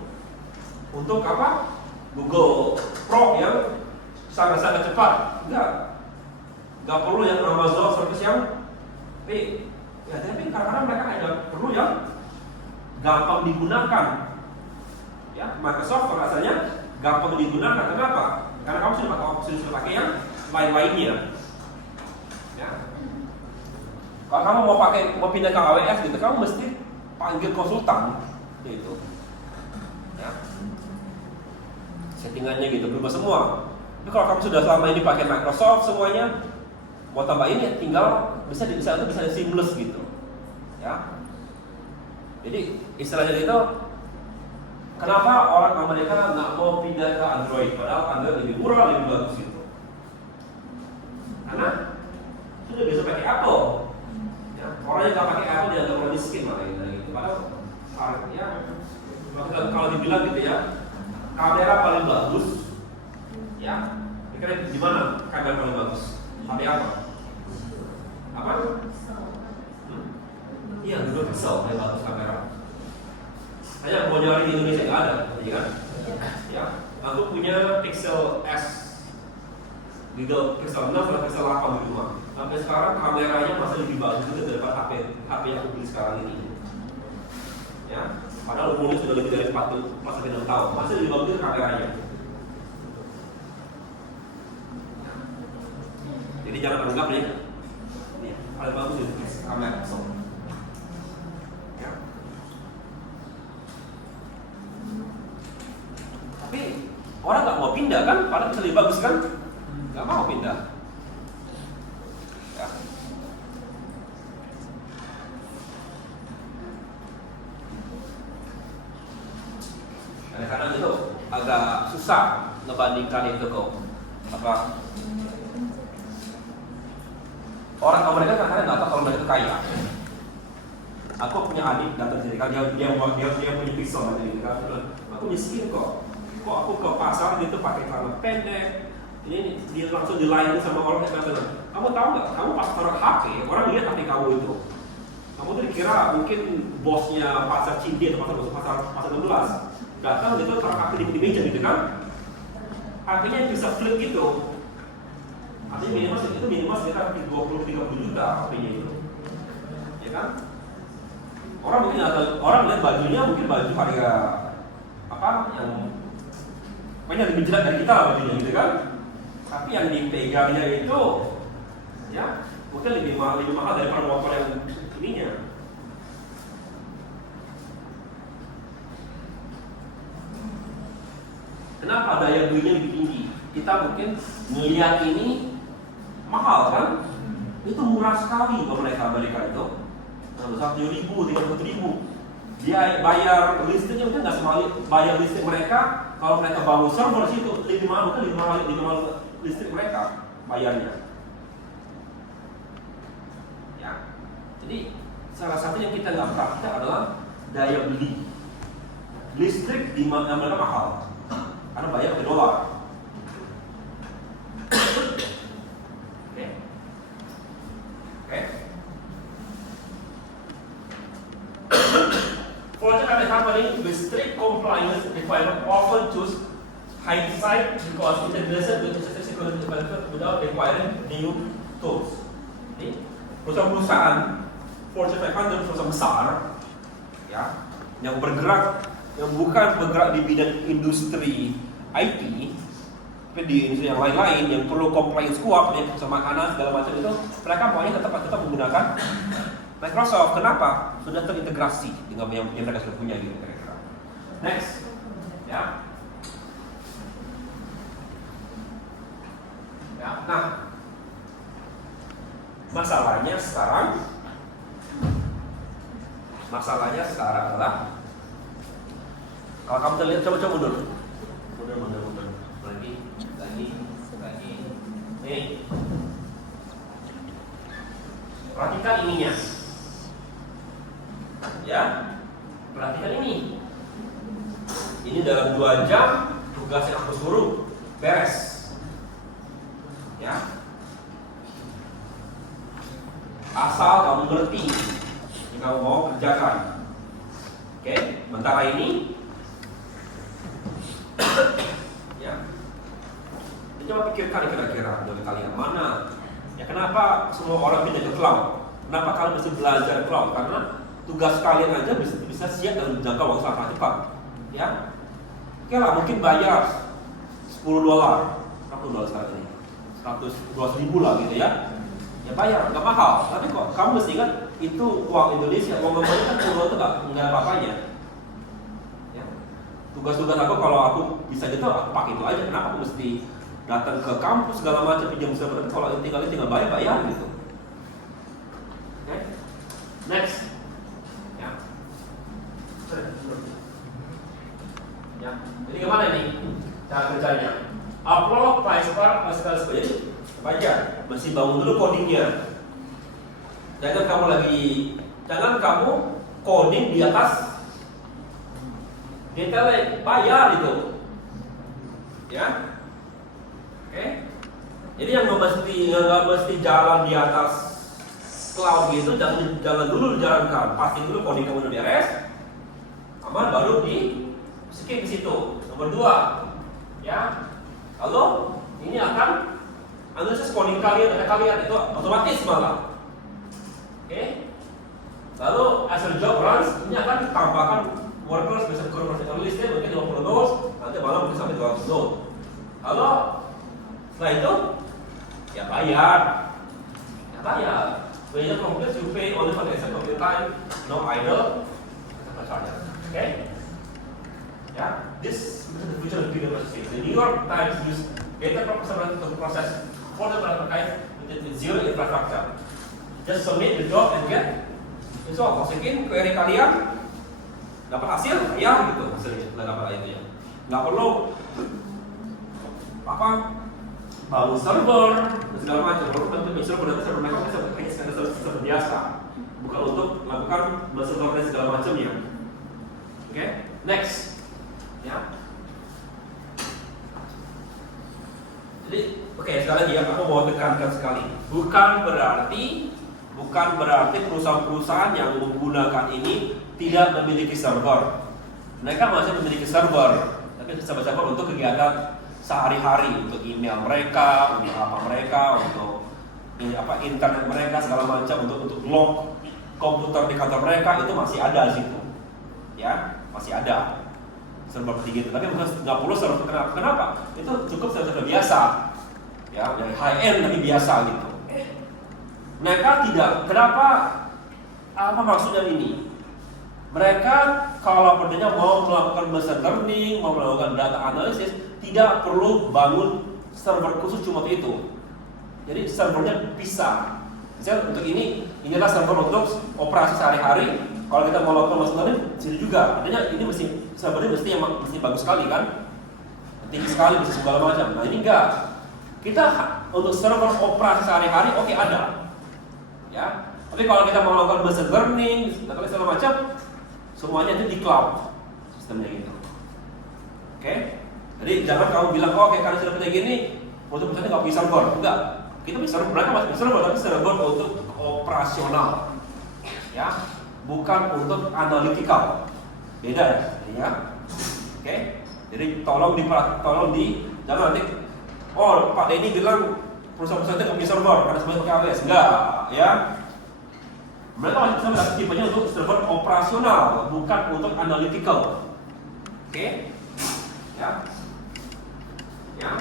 untuk apa? Google Pro yang sangat-sangat cepat, nggak perlu yang Amazon service yang ya tapi kadang-kadang mereka hanya perlu yang gampang digunakan. Ya, Microsoft rasanya gampang digunakan. Kenapa? Karena kamu sudah pakai yang lain-lainnya. Ya. Kalau kamu mau pindah ke AWS gitu, kamu mesti panggil konsultan, gitu. Ya. Settingannya gitu berubah semua. Tapi kalau kamu sudah selama ini pakai Microsoft semuanya, mau tambah ini tinggal bisa seamless gitu. Ya. Jadi istilahnya itu, kenapa orang Amerika nggak mau pindah ke Android, padahal Android lebih murah, lebih bagus gitu? Karena sudah bisa pakai Apple. Ya, orang yang nggak pakai Apple dia nggak perlu miskin makanya gitu. Padahal ya, kalau dibilang gitu ya, kamera paling bagus, ya, kira-kira gimana kamera paling bagus? Tapi apa? Apa? Iya, Google Pixel yang bagus kamera. Hanya mau nyari di Indonesia nggak ada, iya kan? Ya, aku punya Pixel S, Google Pixel 6 atau Pixel 8 di rumah. Sampai sekarang kameranya masih lebih bagus daripada HP yang aku beli sekarang ini. Ya, padahal umurnya sudah lebih dari 4 tahun, masih lebih bagus kameranya. Jadi jangan anggap nih, paling bagus itu kamera Pixel. Ya. Tapi orang nggak mau pindah kan, padahal bisa lebih bagus kan? Nggak mau pindah. Ya. Kadang-kadang itu agak susah ngebandingkan itu kok. Apa? Orang Amerika kadang-kadang nggak tahu kalau mereka itu kaya. Aku punya adik datang sini kan dia punya Pixel gitu kan. Aku miskin kok. Kok aku ke pasar gitu pakai celana pendek. Ini dia langsung dilayani sama orang yang datang. Kamu tahu nggak? Kamu pas taruh HP, orang lihat HP kamu itu. Kamu tuh dikira mungkin bosnya pasar Cindi atau pasar 16. Datang gitu taruh HP di meja gitu kan. HP-nya bisa flip gitu. Artinya minimal sekitar 20-30 juta HP-nya itu, ya kan? Orang lihat bajunya mungkin baju harga apa yang banyak lebih jelek dari kita lah bajunya gitu kan? Tapi yang dipegangnya itu, ya mungkin lebih mahal daripada motor yang ininya. Kenapa daya belinya lebih tinggi? Kita mungkin melihat ini mahal kan? Itu murah sekali buat mereka itu. 1.000, 300.000. Dia bayar listriknya mungkin nggak semali bayar listrik mereka. Kalau mereka bangun server situ lebih mahal, mungkin 5 kali listrik mereka bayarnya. Ya, jadi salah satu yang kita nggak perhatikan adalah daya beli. Listrik di mana mahal? Karena bayar ke dolar. Oke. Fortune and company with strict compliance requirement often choose hindsight because it doesn't with security development without requiring new tools. Ini perusahaan Fortune 500 perusahaan besar, ya, yang bukan bergerak di bidang industri IT, tapi di industri yang lain-lain yang perlu compliance kuat, yang sama makanan segala macam itu, mereka maunya tetap menggunakan Microsoft. Kenapa? Sudah terintegrasi dengan yang mereka sudah punya gitu kira-kira. Next, ya. Nah, masalahnya sekarang adalah kalau kamu lihat, coba mundur. Mundur. Lagi. Nih. Perhatikan ininya. Ya. Perhatikan ini. Ini dalam 2 jam tugas yang aku suruh beres. Ya. Asal kamu ngerti yang kamu mau kerjakan. Oke, sementara ini ya. Coba pikirkan kira-kira dari kalian mana. Ya kenapa semua orang pindah ke cloud? Kenapa kalian mesti belajar cloud? Karena tugas kalian aja bisa siap dalam jangka waktu sangat cepat. Ya. Oke lah, mungkin bayar $10. Berapa dolar sekarang ini? 100 ribu lah gitu ya. Ya bayar, nggak mahal. Tapi kok kamu mesti ingat itu uang Indonesia. Uang Indonesia kan $10 itu nggak apa-apanya. Tugas-tugas aku kalau aku bisa gitu aku pakai itu aja. Kenapa aku mesti datang ke kampus segala macam pinjam server? Kalau tinggal bayar gitu. Oke. Next. Ya. Jadi gimana nih cara kerjanya? Upload PySpark sekali. Jadi baca, mesti bangun dulu codingnya. Jangan kamu coding di atas detailnya, bayar itu, ya, oke. Jadi yang nggak mesti jalan di atas cloud gitu, jangan dulu dijalankan. Pasti dulu coding kamu udah beres, aman, baru di skip di situ. Nomor 2, ya, kalau ini akan analisis coding kalian itu otomatis malah, oke. Lalu as the job runs, ini akan tambahkan workers bisa kurang listnya mungkin 50 nodes, nanti malam mungkin sampai 200 nodes. Lalu setelah itu ya bayar. When you complete, you pay only for the exact of your time, no idle, charges. Okay? Yeah, this is the future of the processing. The New York Times use data to process for the archive with zero infrastructure. Just submit the job and get. So, masukin query kalian. Dapat hasil, ya gitu hasilnya, nggak dapat itu ya. Nggak perlu bangun server segala macam. Perlu bentuk server mereka hanya server biasa, bukan untuk melakukan server dan segala macamnya. Oke, next, ya. Jadi, sekali lagi ya, aku mau tekankan sekali, bukan berarti perusahaan-perusahaan yang menggunakan ini tidak memiliki server. Mereka masih memiliki server, tapi server untuk kegiatan sehari-hari untuk email mereka, untuk apa mereka, untuk internet mereka segala macam, untuk log komputer di kantor mereka itu masih ada di situ, ya masih ada server seperti itu. Tapi bukan nggak perlu server. Kenapa? Itu cukup server biasa, ya yang high end tapi biasa gitu. Mereka tidak. Kenapa? Apa maksudnya ini? Mereka kalau pertanyaan mau melakukan machine learning, mau melakukan data analisis, tidak perlu bangun server khusus cuma itu. Jadi servernya bisa. Misalnya untuk inilah server untuk operasi sehari-hari. Kalau kita mau melakukan machine learning, jadi juga. Artinya ini servernya mesti bagus sekali kan, tinggi sekali, bisa segala macam. Nah ini enggak. Kita untuk server operasi sehari-hari, oke, ada. Ya. Tapi kalau kita mau melakukan machine learning, data segala macam, semuanya itu di cloud sistemnya gitu. Oke? Jadi jangan kamu bilang, oh kayak kalian sudah kayak gini, untuk misalnya nggak punya server. Enggak. Kita bisa server, mereka masih bisa server, tapi server untuk operasional, ya, bukan untuk analytical. Beda ya. Oke? Jadi tolong jangan nanti, oh Pak Denny bilang perusahaan-perusahaan itu nggak punya server karena semuanya pakai AWS. Enggak, ya. Mereka masih bisa melakukan tipenya untuk server operasional, bukan untuk analytical. Oke? Ya. Ya.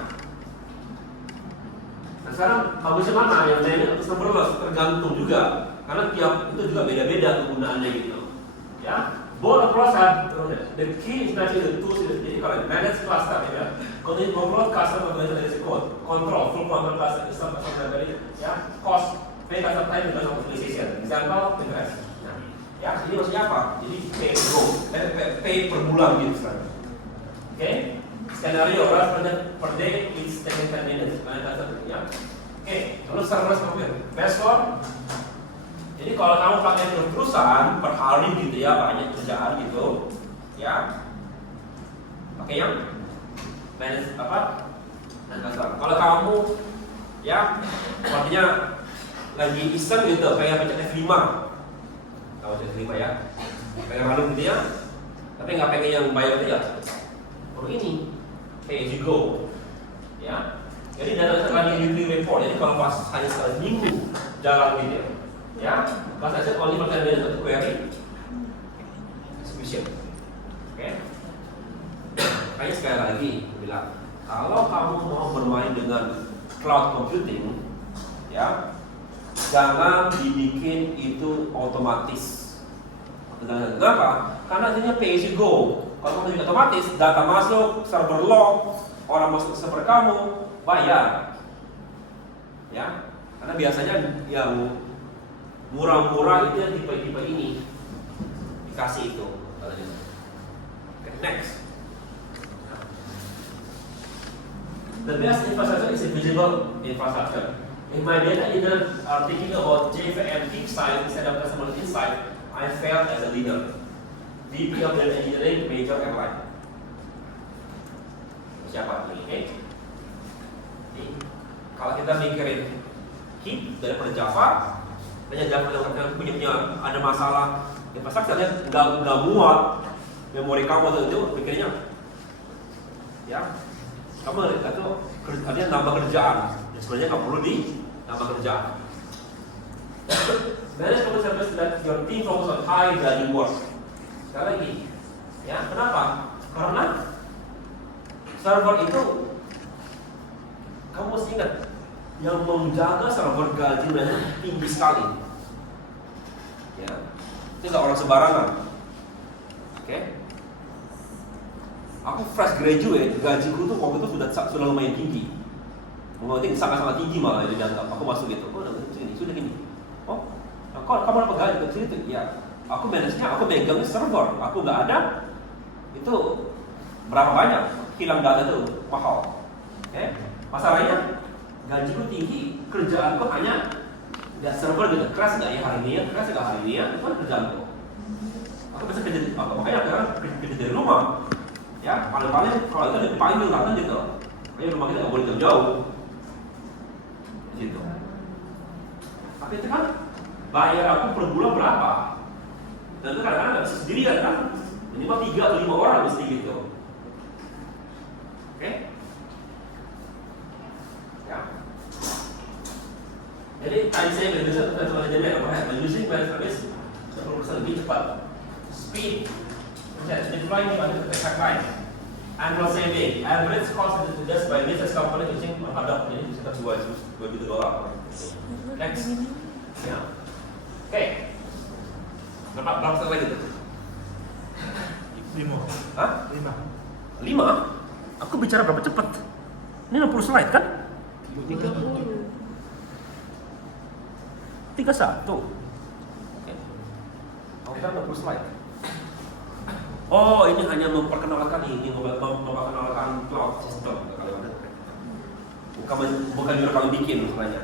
Nah sekarang bagusnya mana yang dynamic atau serverless? Tergantung juga, karena tiap itu juga beda-beda kegunaannya gitu. Ya. Both approach have the key is actually the tools is kalau manage cluster ya. Control cluster organization code, control full control cluster is something dari ya cost. Pay customer time dengan optimization. Example, Pinterest. Nah, ya, ini maksudnya apa? Jadi pay per bulan gitu kan. Oke? Skenario per day is 10 minutes. Ya. Oke, lalu server software. Password. Jadi kalau kamu pakai perusahaan per hari gitu ya, banyak kerjaan gitu, ya. Pakai yang manage apa? Dan kalau kamu ya, artinya lagi iseng gitu, kayak pencet F5. Tahu F5 ya? Pengen malu gitu ya. Tapi nggak pengen yang bayar gitu ya. Oh ini, pay as you go. Ya. Jadi data lagi weekly report. Jadi kalau pas hanya sekali minggu jalan gitu ya. Pas aja only pertanyaan satu query execution. Oke. Makanya sekali lagi bilang, kalau kamu mau bermain dengan cloud computing, ya, jangan dibikin itu otomatis. Kenapa? Karena artinya pay as you go. Kalau kamu otomatis, data masuk, server log, orang masuk ke server kamu, bayar. Ya, karena biasanya yang murah-murah itu yang tipe-tipe ini dikasih itu. Okay, next. The best infrastructure is invisible infrastructure. If my data leaders are thinking about JVM peak size instead of customer insight, I failed as a leader. VP of Data Engineering, Major Airline. Siapa ini? Okay? Kalau kita mikirin HIP daripada Java, banyak Java yang punya ada masalah infrastrukturnya nggak muat memori kamu itu pikirnya, ya. Kamu itu artinya nambah kerjaan. Sebenarnya nggak perlu nambah kerjaan. Manage public service that your team focus on high value work. Sekali lagi, ya kenapa? Karena server itu kamu mesti ingat yang menjaga server gaji mereka tinggi sekali. Ya, itu nggak orang sembarangan. Oke? Aku fresh graduate, gajiku tuh waktu itu sudah lumayan tinggi. Mungkin sangat-sangat tinggi malah dianggap. Aku masuk gitu. Oh, sudah gini. Oh, kamu dapat gaji ke situ? Ya, aku manage-nya, aku megang server. Aku nggak ada. Itu berapa banyak? Hilang data itu mahal. Oke? Masalahnya gajiku tinggi, kerjaanku hanya nggak server gitu. Keras nggak ya hari ini ya? Keras nggak hari ini ya? Itu kan kerjaanku. Aku bisa kerja, makanya sekarang kerja dari rumah. Ya, paling-paling kalau itu dipanggil kan gitu. Makanya rumah kita nggak boleh jauh-jauh. Gitu. Tapi itu kan bayar aku per bulan berapa? Dan itu kadang-kadang nggak bisa sendirian kan? Minimal 3 atau 5 orang mesti gitu. Oke? Jadi time saving itu cuma jadi apa? Using web service 10% lebih cepat. Speed, deploying pada exact time. Annual saving, average cost just by business company using Adobe, jadi sekitar $2 juta. Next, ya. Oke. Berapa sekali lagi tuh? 5. Hah? 5. 5? Aku bicara berapa cepat? Ini 60 slide kan? 30. 31. Oke. Oh, kita 60 slide. Oh, ini hanya memperkenalkan memperkenalkan cloud system. Bukan juga kalian bikin sebenarnya.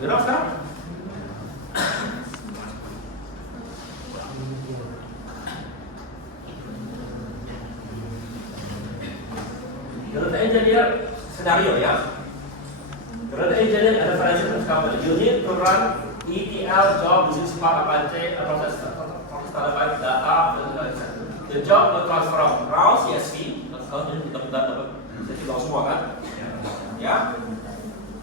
Berapa sekarang? Data engineer scenario ya. Data engineer ada variasi company. You need to run ETL job using Spark Apache process standardized data. The job will transfer from raw CSV, kalau kita dapat semua kan, ya,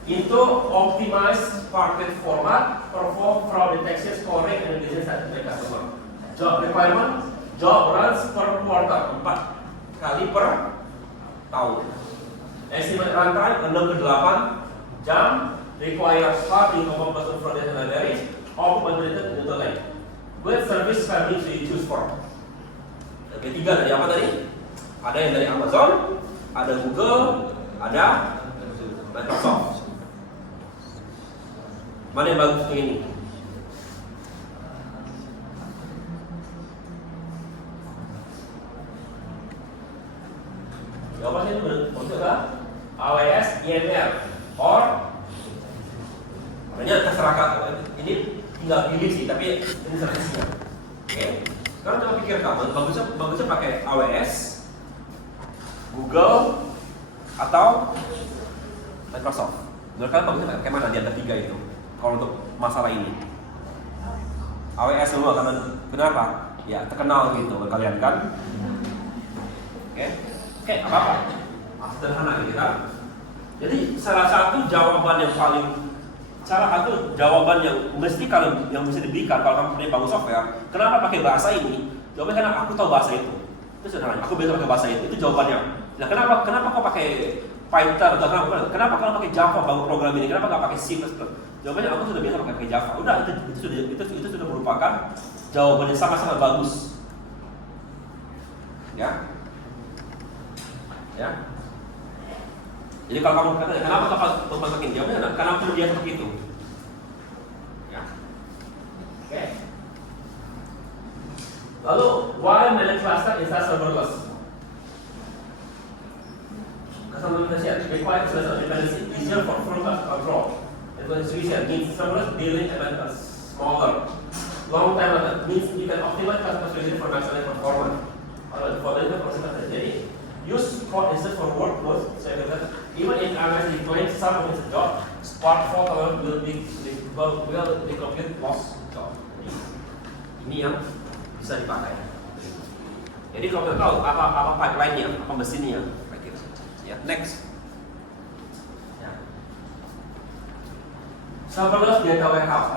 into optimized Spark format, perform fraud detection, scoring, and business satisfaction customer. Job requirement, job runs per quarter, 4 kali per tahun. Estimate runtime 6 ke 8 jam. Require hard income from the libraries of unrelated into line. With service family you choose for. Ketiga dari apa tadi? Ada yang dari Amazon, ada Google, ada Microsoft. Mana yang bagus untuk ini? Jawabannya itu maksudnya AWS, IML, or makanya terserah kamu. Ini tinggal pilih sih, tapi ini servisnya. Oke. Sekarang coba pikir kamu, bagusnya pakai AWS, Google, atau Microsoft. Menurut kalian bagusnya pakai mana di antara tiga itu? Kalau untuk masalah ini, AWS dulu karena kenapa? Ya terkenal gitu kalian kan? Oke, apa? Sederhana gitu kan? Jadi salah satu jawaban yang mesti kalau yang mesti diberikan kalau kamu punya bangun software, kenapa pakai bahasa ini? Jawabannya karena aku tahu bahasa itu. Itu sederhana. Aku biasa pakai bahasa itu. Itu jawabannya. Nah, kenapa kau pakai Python atau kenapa kalau pakai Java bangun program ini? Kenapa nggak pakai C++? Jawabannya aku sudah biasa pakai Java. Udah itu sudah merupakan jawaban yang sama-sama bagus. Ya. Jadi kalau kamu kata kenapa kau masukin jawabannya? Karena aku sudah biasa seperti itu. Ya. Oke. Lalu, why manage cluster instead serverless? Customization requires less dependency, easier for forecast control. Administration means serverless dealing event smaller. Long time method means you can optimize customization for maximum performance. For the process jadi use for instead for workflows. Even if MS deploying some of its job, Spark for will be complete loss job. Ini yang bisa dipakai. Jadi kalau kita tahu apa pipeline-nya, apa mesinnya, ya, next. Ya. Serverless data warehouse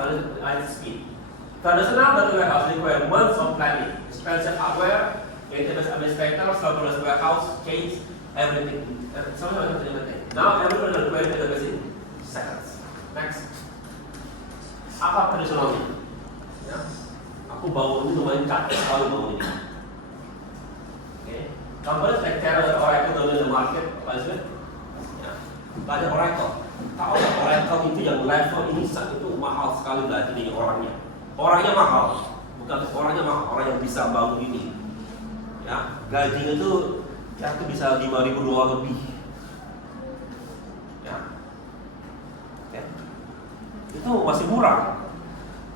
speed. Traditional data warehouse require months of planning, expensive hardware, database administrator, serverless warehouse, change everything. Now everyone requires database in seconds. Next. Apa tradisionalnya? Ya. Aku bawa ini lumayan capek sekali bawa ini. Okay. Companies like Terra dan Oracle dominate the market, apa sih? Ya. Ada Oracle. Tahu ya Oracle itu yang level ini itu mahal sekali belajar ini orangnya. Orangnya mahal, bukan orangnya mahal, orang yang bisa bangun ini. Ya, gajinya itu ya itu bisa $5.000 lebih. Ya. Okay. Itu masih murah.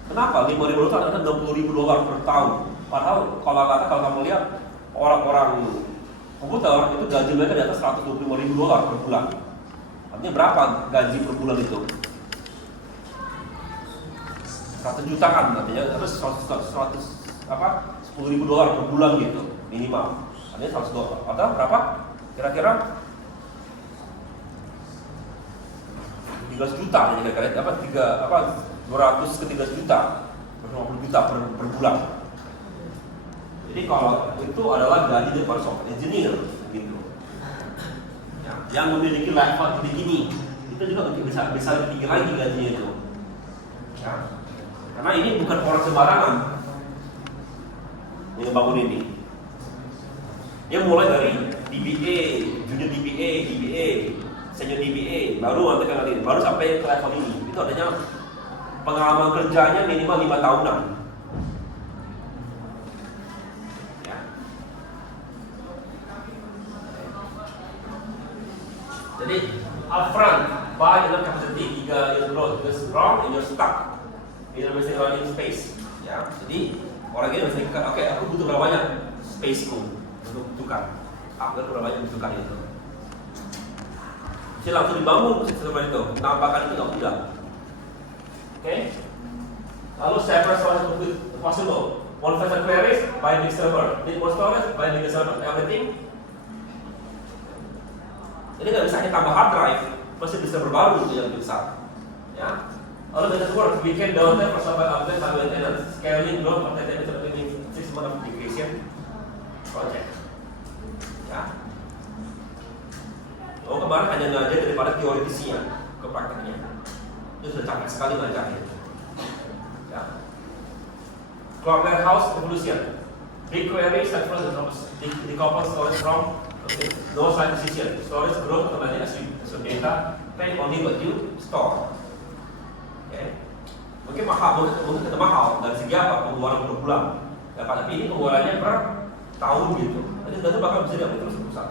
Kenapa? $5.000 adalah $60.000 per tahun. Padahal kalau kamu lihat orang-orang komputer itu gaji mereka di atas $125.000 per bulan. Artinya berapa gaji per bulan itu? 100 juta kan artinya, terus $10.000 per bulan gitu. minimal. Artinya 100 atau berapa? Kira-kira 13 juta jadi kira-kira 200 ke 13 juta, 50 juta per bulan. Jadi kalau itu adalah gaji dari software engineer gitu. Ya, yang memiliki level gini itu juga bisa lebih tinggi lagi gajinya itu. Ya. Karena ini bukan orang sembarangan yang bangun ini. Dia mulai dari DBA, junior DBA, senior DBA, baru baru sampai ke level ini. Itu adanya pengalaman kerjanya minimal 5 tahunan. Ya. Jadi upfront, buy enough capacity jika your growth is wrong and you're stuck in a machine learning space. Ya. Jadi orang ini mesti oke, aku butuh berapa banyak spaceku untuk tukar. Aku berapa banyak tukar itu. Jadi langsung dibangun seperti itu. Tampakan itu nggak punya. Oke. Lalu separate storage possible. One file queries by big server. Need more storage by big server. Everything. Jadi nggak bisa hanya tambah hard drive, masih bisa berbaru yang lebih besar. Ya. Lalu business work, we can downtime for software update by maintenance, scaling, growth, protected between 6 months of integration project. Ya. Oh kemarin hanya ngajar daripada teoretisnya ke prakteknya. Itu sudah capek sekali ngajarnya. Ya. Cloud warehouse evolution. BigQuery central decouple storage from no side decision. Storage growth automatically as you data pay only what you store. Okay. Mungkin kita mahal dari segi apa pengeluaran per bulan. Ya, tapi ini pengeluarannya per tahun gitu. Jadi data bakal bisa diambil terus terusan.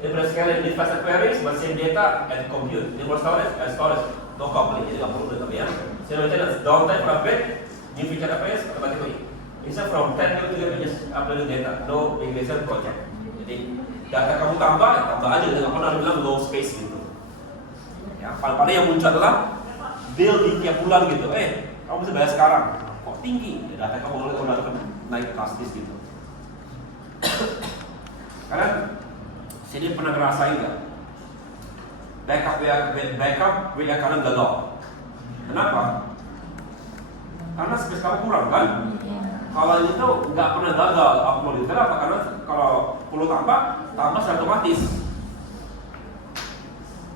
Ini sekali ini fast queries, same data and compute. Ini more storage and storage no coupling. Jadi nggak perlu data ya. Same maintenance, downtime for upgrade, new feature upgrades automatically. Instead from 10 to 3 pages uploading data, no migration project. Jadi data kamu tambah aja, jangan pernah bilang low space gitu. Ya, paling yang muncul adalah bill di tiap bulan gitu. Kamu bisa bayar sekarang. Kok tinggi? Ya, data kamu udah naik drastis gitu. Karena saya pernah ngerasain nggak? Backup kadang gagal. Kenapa? Karena space kamu kurang kan? Kalau ini tuh nggak pernah gagal upload. Kenapa? Karena kalau perlu tambah secara otomatis.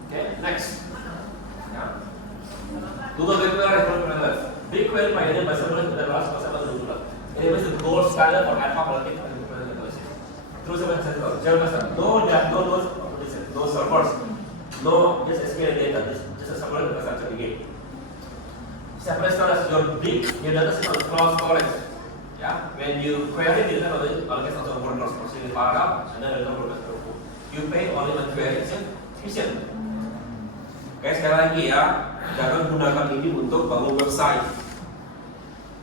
Oke, next. Ya. Google BigQuery pioneered by servers in the last concept. It was the gold standard for ad hoc analytics and analysis. Terus no servers, no just SQL data, just a server infrastructure again. Separate storage your data is on cloud storage. Yeah, when you query data, always also WordPress procedure paragraph and then WordPress tofu. You pay only when query is efficient. Oke, sekali lagi ya, jangan gunakan ini untuk bangun website.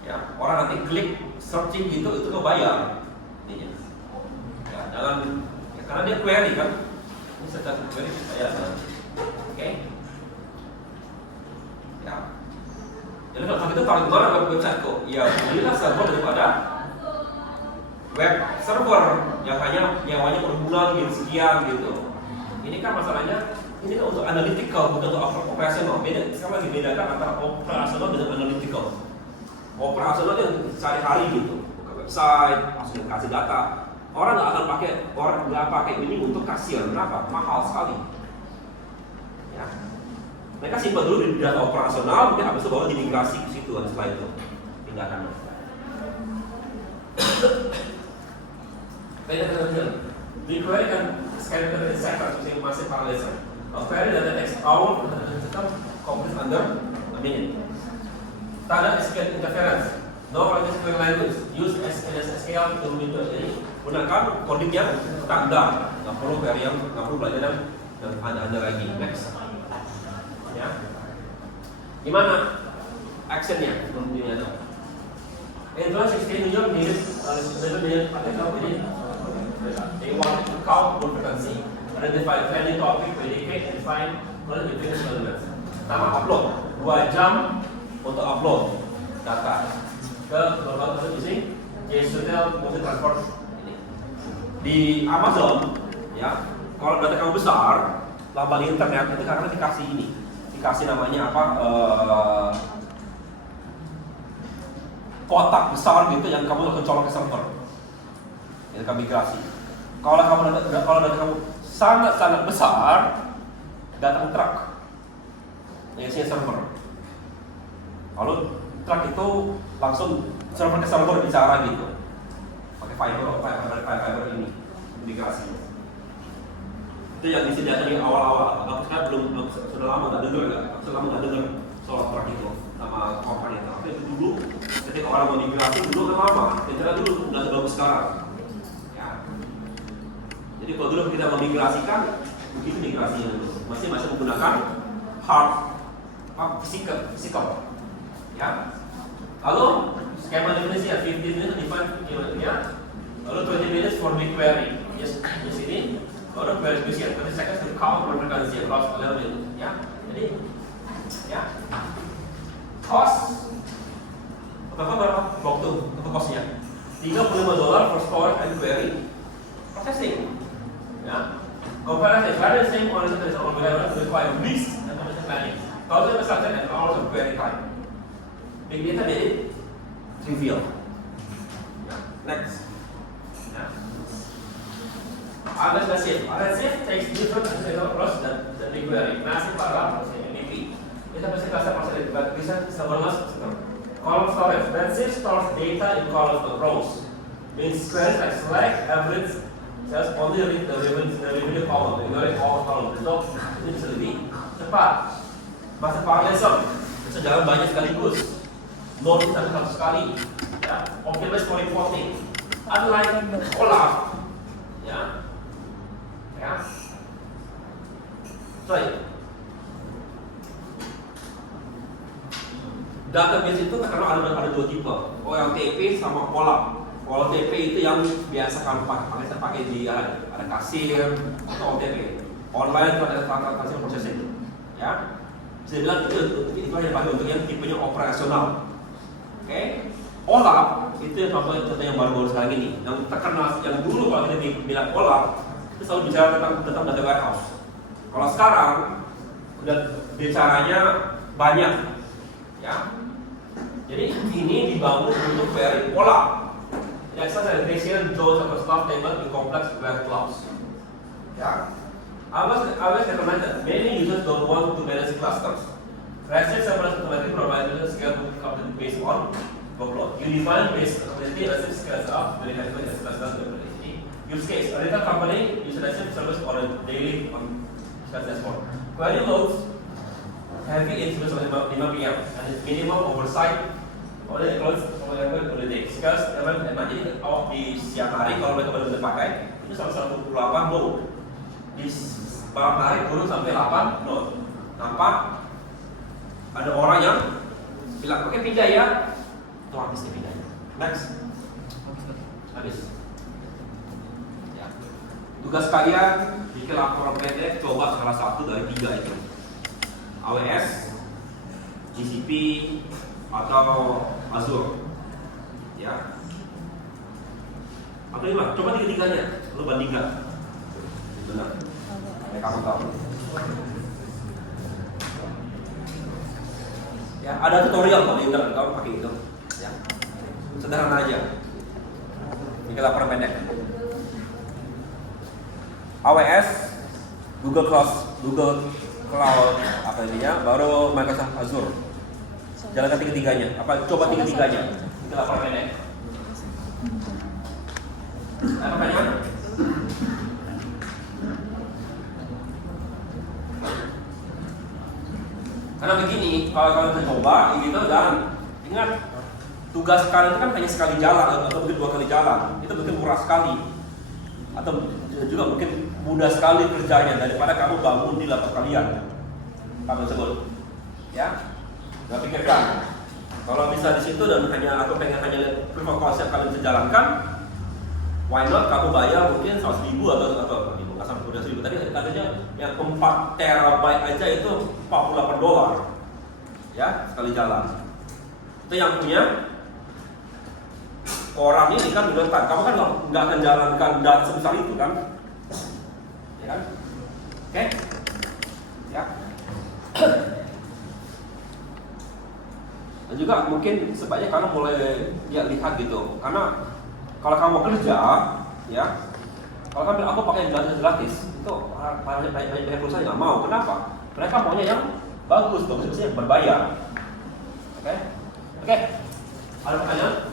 Ya, orang nanti klik searching gitu, itu lo bayar. Ya, jangan, ya, karena dia query kan. Ini secara query bayar. Oke. Ya. Jadi kalau kita tahu gimana web website kok, ya belilah server daripada web server yang hanya nyawanya per bulan gitu sekian gitu. Ini kan masalahnya, ini kan untuk analytical bukan untuk operasional. Beda, sekarang lagi bedakan antara operasional dengan analytical. Operasional itu sehari-hari gitu, buka website, langsung kasih data. Orang nggak pakai ini untuk kasir. Kenapa? Mahal sekali. Ya. Mereka simpan dulu di data operasional, mungkin habis itu baru dimigrasi ke situ dan setelah itu pindahkan. BigQuery kan scan data separate, using massive parallelism. A query data takes hours and the system completes under a minute. Standard SQL interference. No SQL language. Use SQL to jadi gunakan coding yang standar. Nggak perlu query yang nggak perlu belajar dan ada lagi. Next. Ya. Gimana actionnya? In 2016 New York needed they wanted to count word frequency, identify trending topic, predicate, and find relevant business elements. Pertama upload, 2 jam untuk upload data ke global using JSON multi transport ini. Di Amazon, ya, kalau data kamu besar, lambang internet itu karena dikasih ini, dikasih namanya apa? Kotak besar gitu yang kamu lakukan colok ke server, yang kamu migrasi. Kalau data kamu sangat besar, datang truk, yang isinya server. Lalu truk itu langsung server ke server bicara gitu. Pakai fiber ini migrasi. Itu yang disediakan di awal-awal. Aku sekarang belum sudah lama nggak dengar soal truk itu sama company itu. Tapi itu dulu ketika orang mau migrasi dulu kan lama. Kira dulu nggak sebagus sekarang. Ya. Jadi kalau dulu kita memigrasikan begitu migrasinya dulu. Masih menggunakan hard physical. Ya. Lalu skema definisi ya 15 minutes define ya. Lalu 20 minutes for BigQuery. Yes, di sini. Lalu query special 20 seconds to count per frequency across level. Ya. Jadi ya. Cost berapa waktu untuk costnya? $35 for storage and query processing. Ya. Comparison various same origin is on require weeks and automation planning. Thousands of subject and hours of query time. Big data jadi trivial. Next. RSIF takes different approach than BigQuery. Massive parallel processing (MVP). Kita pasti kelas proses but bisa sebelas column storage. Redshift stores data in columns or rows. Means queries like select, average, just only read the revenue column, ignoring all columns. So ini bisa lebih cepat. Masa parallelism bisa jalan banyak sekaligus. Node bisa satu sekali. Ya, optimize for reporting. Unlike OLAP, ya. Sorry. Database itu karena ada dua tipe, OLTP sama OLAP. OLTP itu yang biasa kamu pakai di ada kasir atau OLTP, online transaction processing. Ya, saya bilang itu yang dipakai untuk yang tipenya operasional. Oke. OLAP itu yang contoh yang baru-baru sekarang ini, yang terkenal, yang dulu kalau kita bilang OLAP itu selalu bicara tentang data warehouse. Kalau sekarang udah bicaranya banyak, ya. Jadi ini dibangun untuk query OLAP. Access and integration joins atau stuff table in complex web clouds. Ya. I was recommended. Many users don't want to manage clusters. Redshift serverless automatically provides a scale completely based on workload. You define base capacity, Redshift scales up when it has been capacity. Use case: a retail company uses Redshift service on a daily as well. Query loads heavy incidents on 5 PM and its minimum oversight oleh close oleh day. Scales emang jadi di siang hari kalau mereka benar-benar pakai itu sampai 128 load. Di malam hari turun sampai 8 load. Nampak ada orang yang bilang oke pindah ya. Itu habis pindah. Next. Habis. Ya. Tugas kalian bikin laporan pendek, coba salah satu dari 3 itu. AWS, GCP, atau Azure. Ya. Atau ini lah, coba tiga-tiganya, lu bandingkan. Benar. Kamu tahu. Ya, ada tutorial kok di internet kamu pakai itu. Ya. Sederhana aja. Bikin laporan pendek. AWS, Google Cloud apa ininya, baru Microsoft Azure. Jalankan tiga-tiganya. Coba tiga-tiganya. Bikin laporan pendek. Apa pertanyaan? Karena begini, kalau kalian coba, gitu dan ingat tugas kalian itu kan hanya sekali jalan atau mungkin 2 kali jalan. Itu mungkin murah sekali atau juga mungkin mudah sekali kerjanya daripada kamu bangun di laptop kalian. Kamu sebut, ya, nggak pikirkan. Kalau bisa di situ dan aku pengen hanya lihat proof of concept kalian bisa jalankan, why not kamu bayar mungkin 100.000 atau nggak sampai 100.000 tadi katanya yang 4 terabyte aja itu $48 ya sekali jalan. Itu yang punya orang ini kan udah kan, kamu kan nggak akan jalankan data sebesar itu kan, ya kan? Oke, ya. Dan juga mungkin sebaiknya kamu mulai ya lihat gitu, karena kalau kamu mau kerja, ya, kalau kamu bilang aku pakai yang gratis, itu banyak perusahaan nggak mau. Kenapa? Mereka maunya yang bagus, maksudnya berbayar. Oke, ada pertanyaan?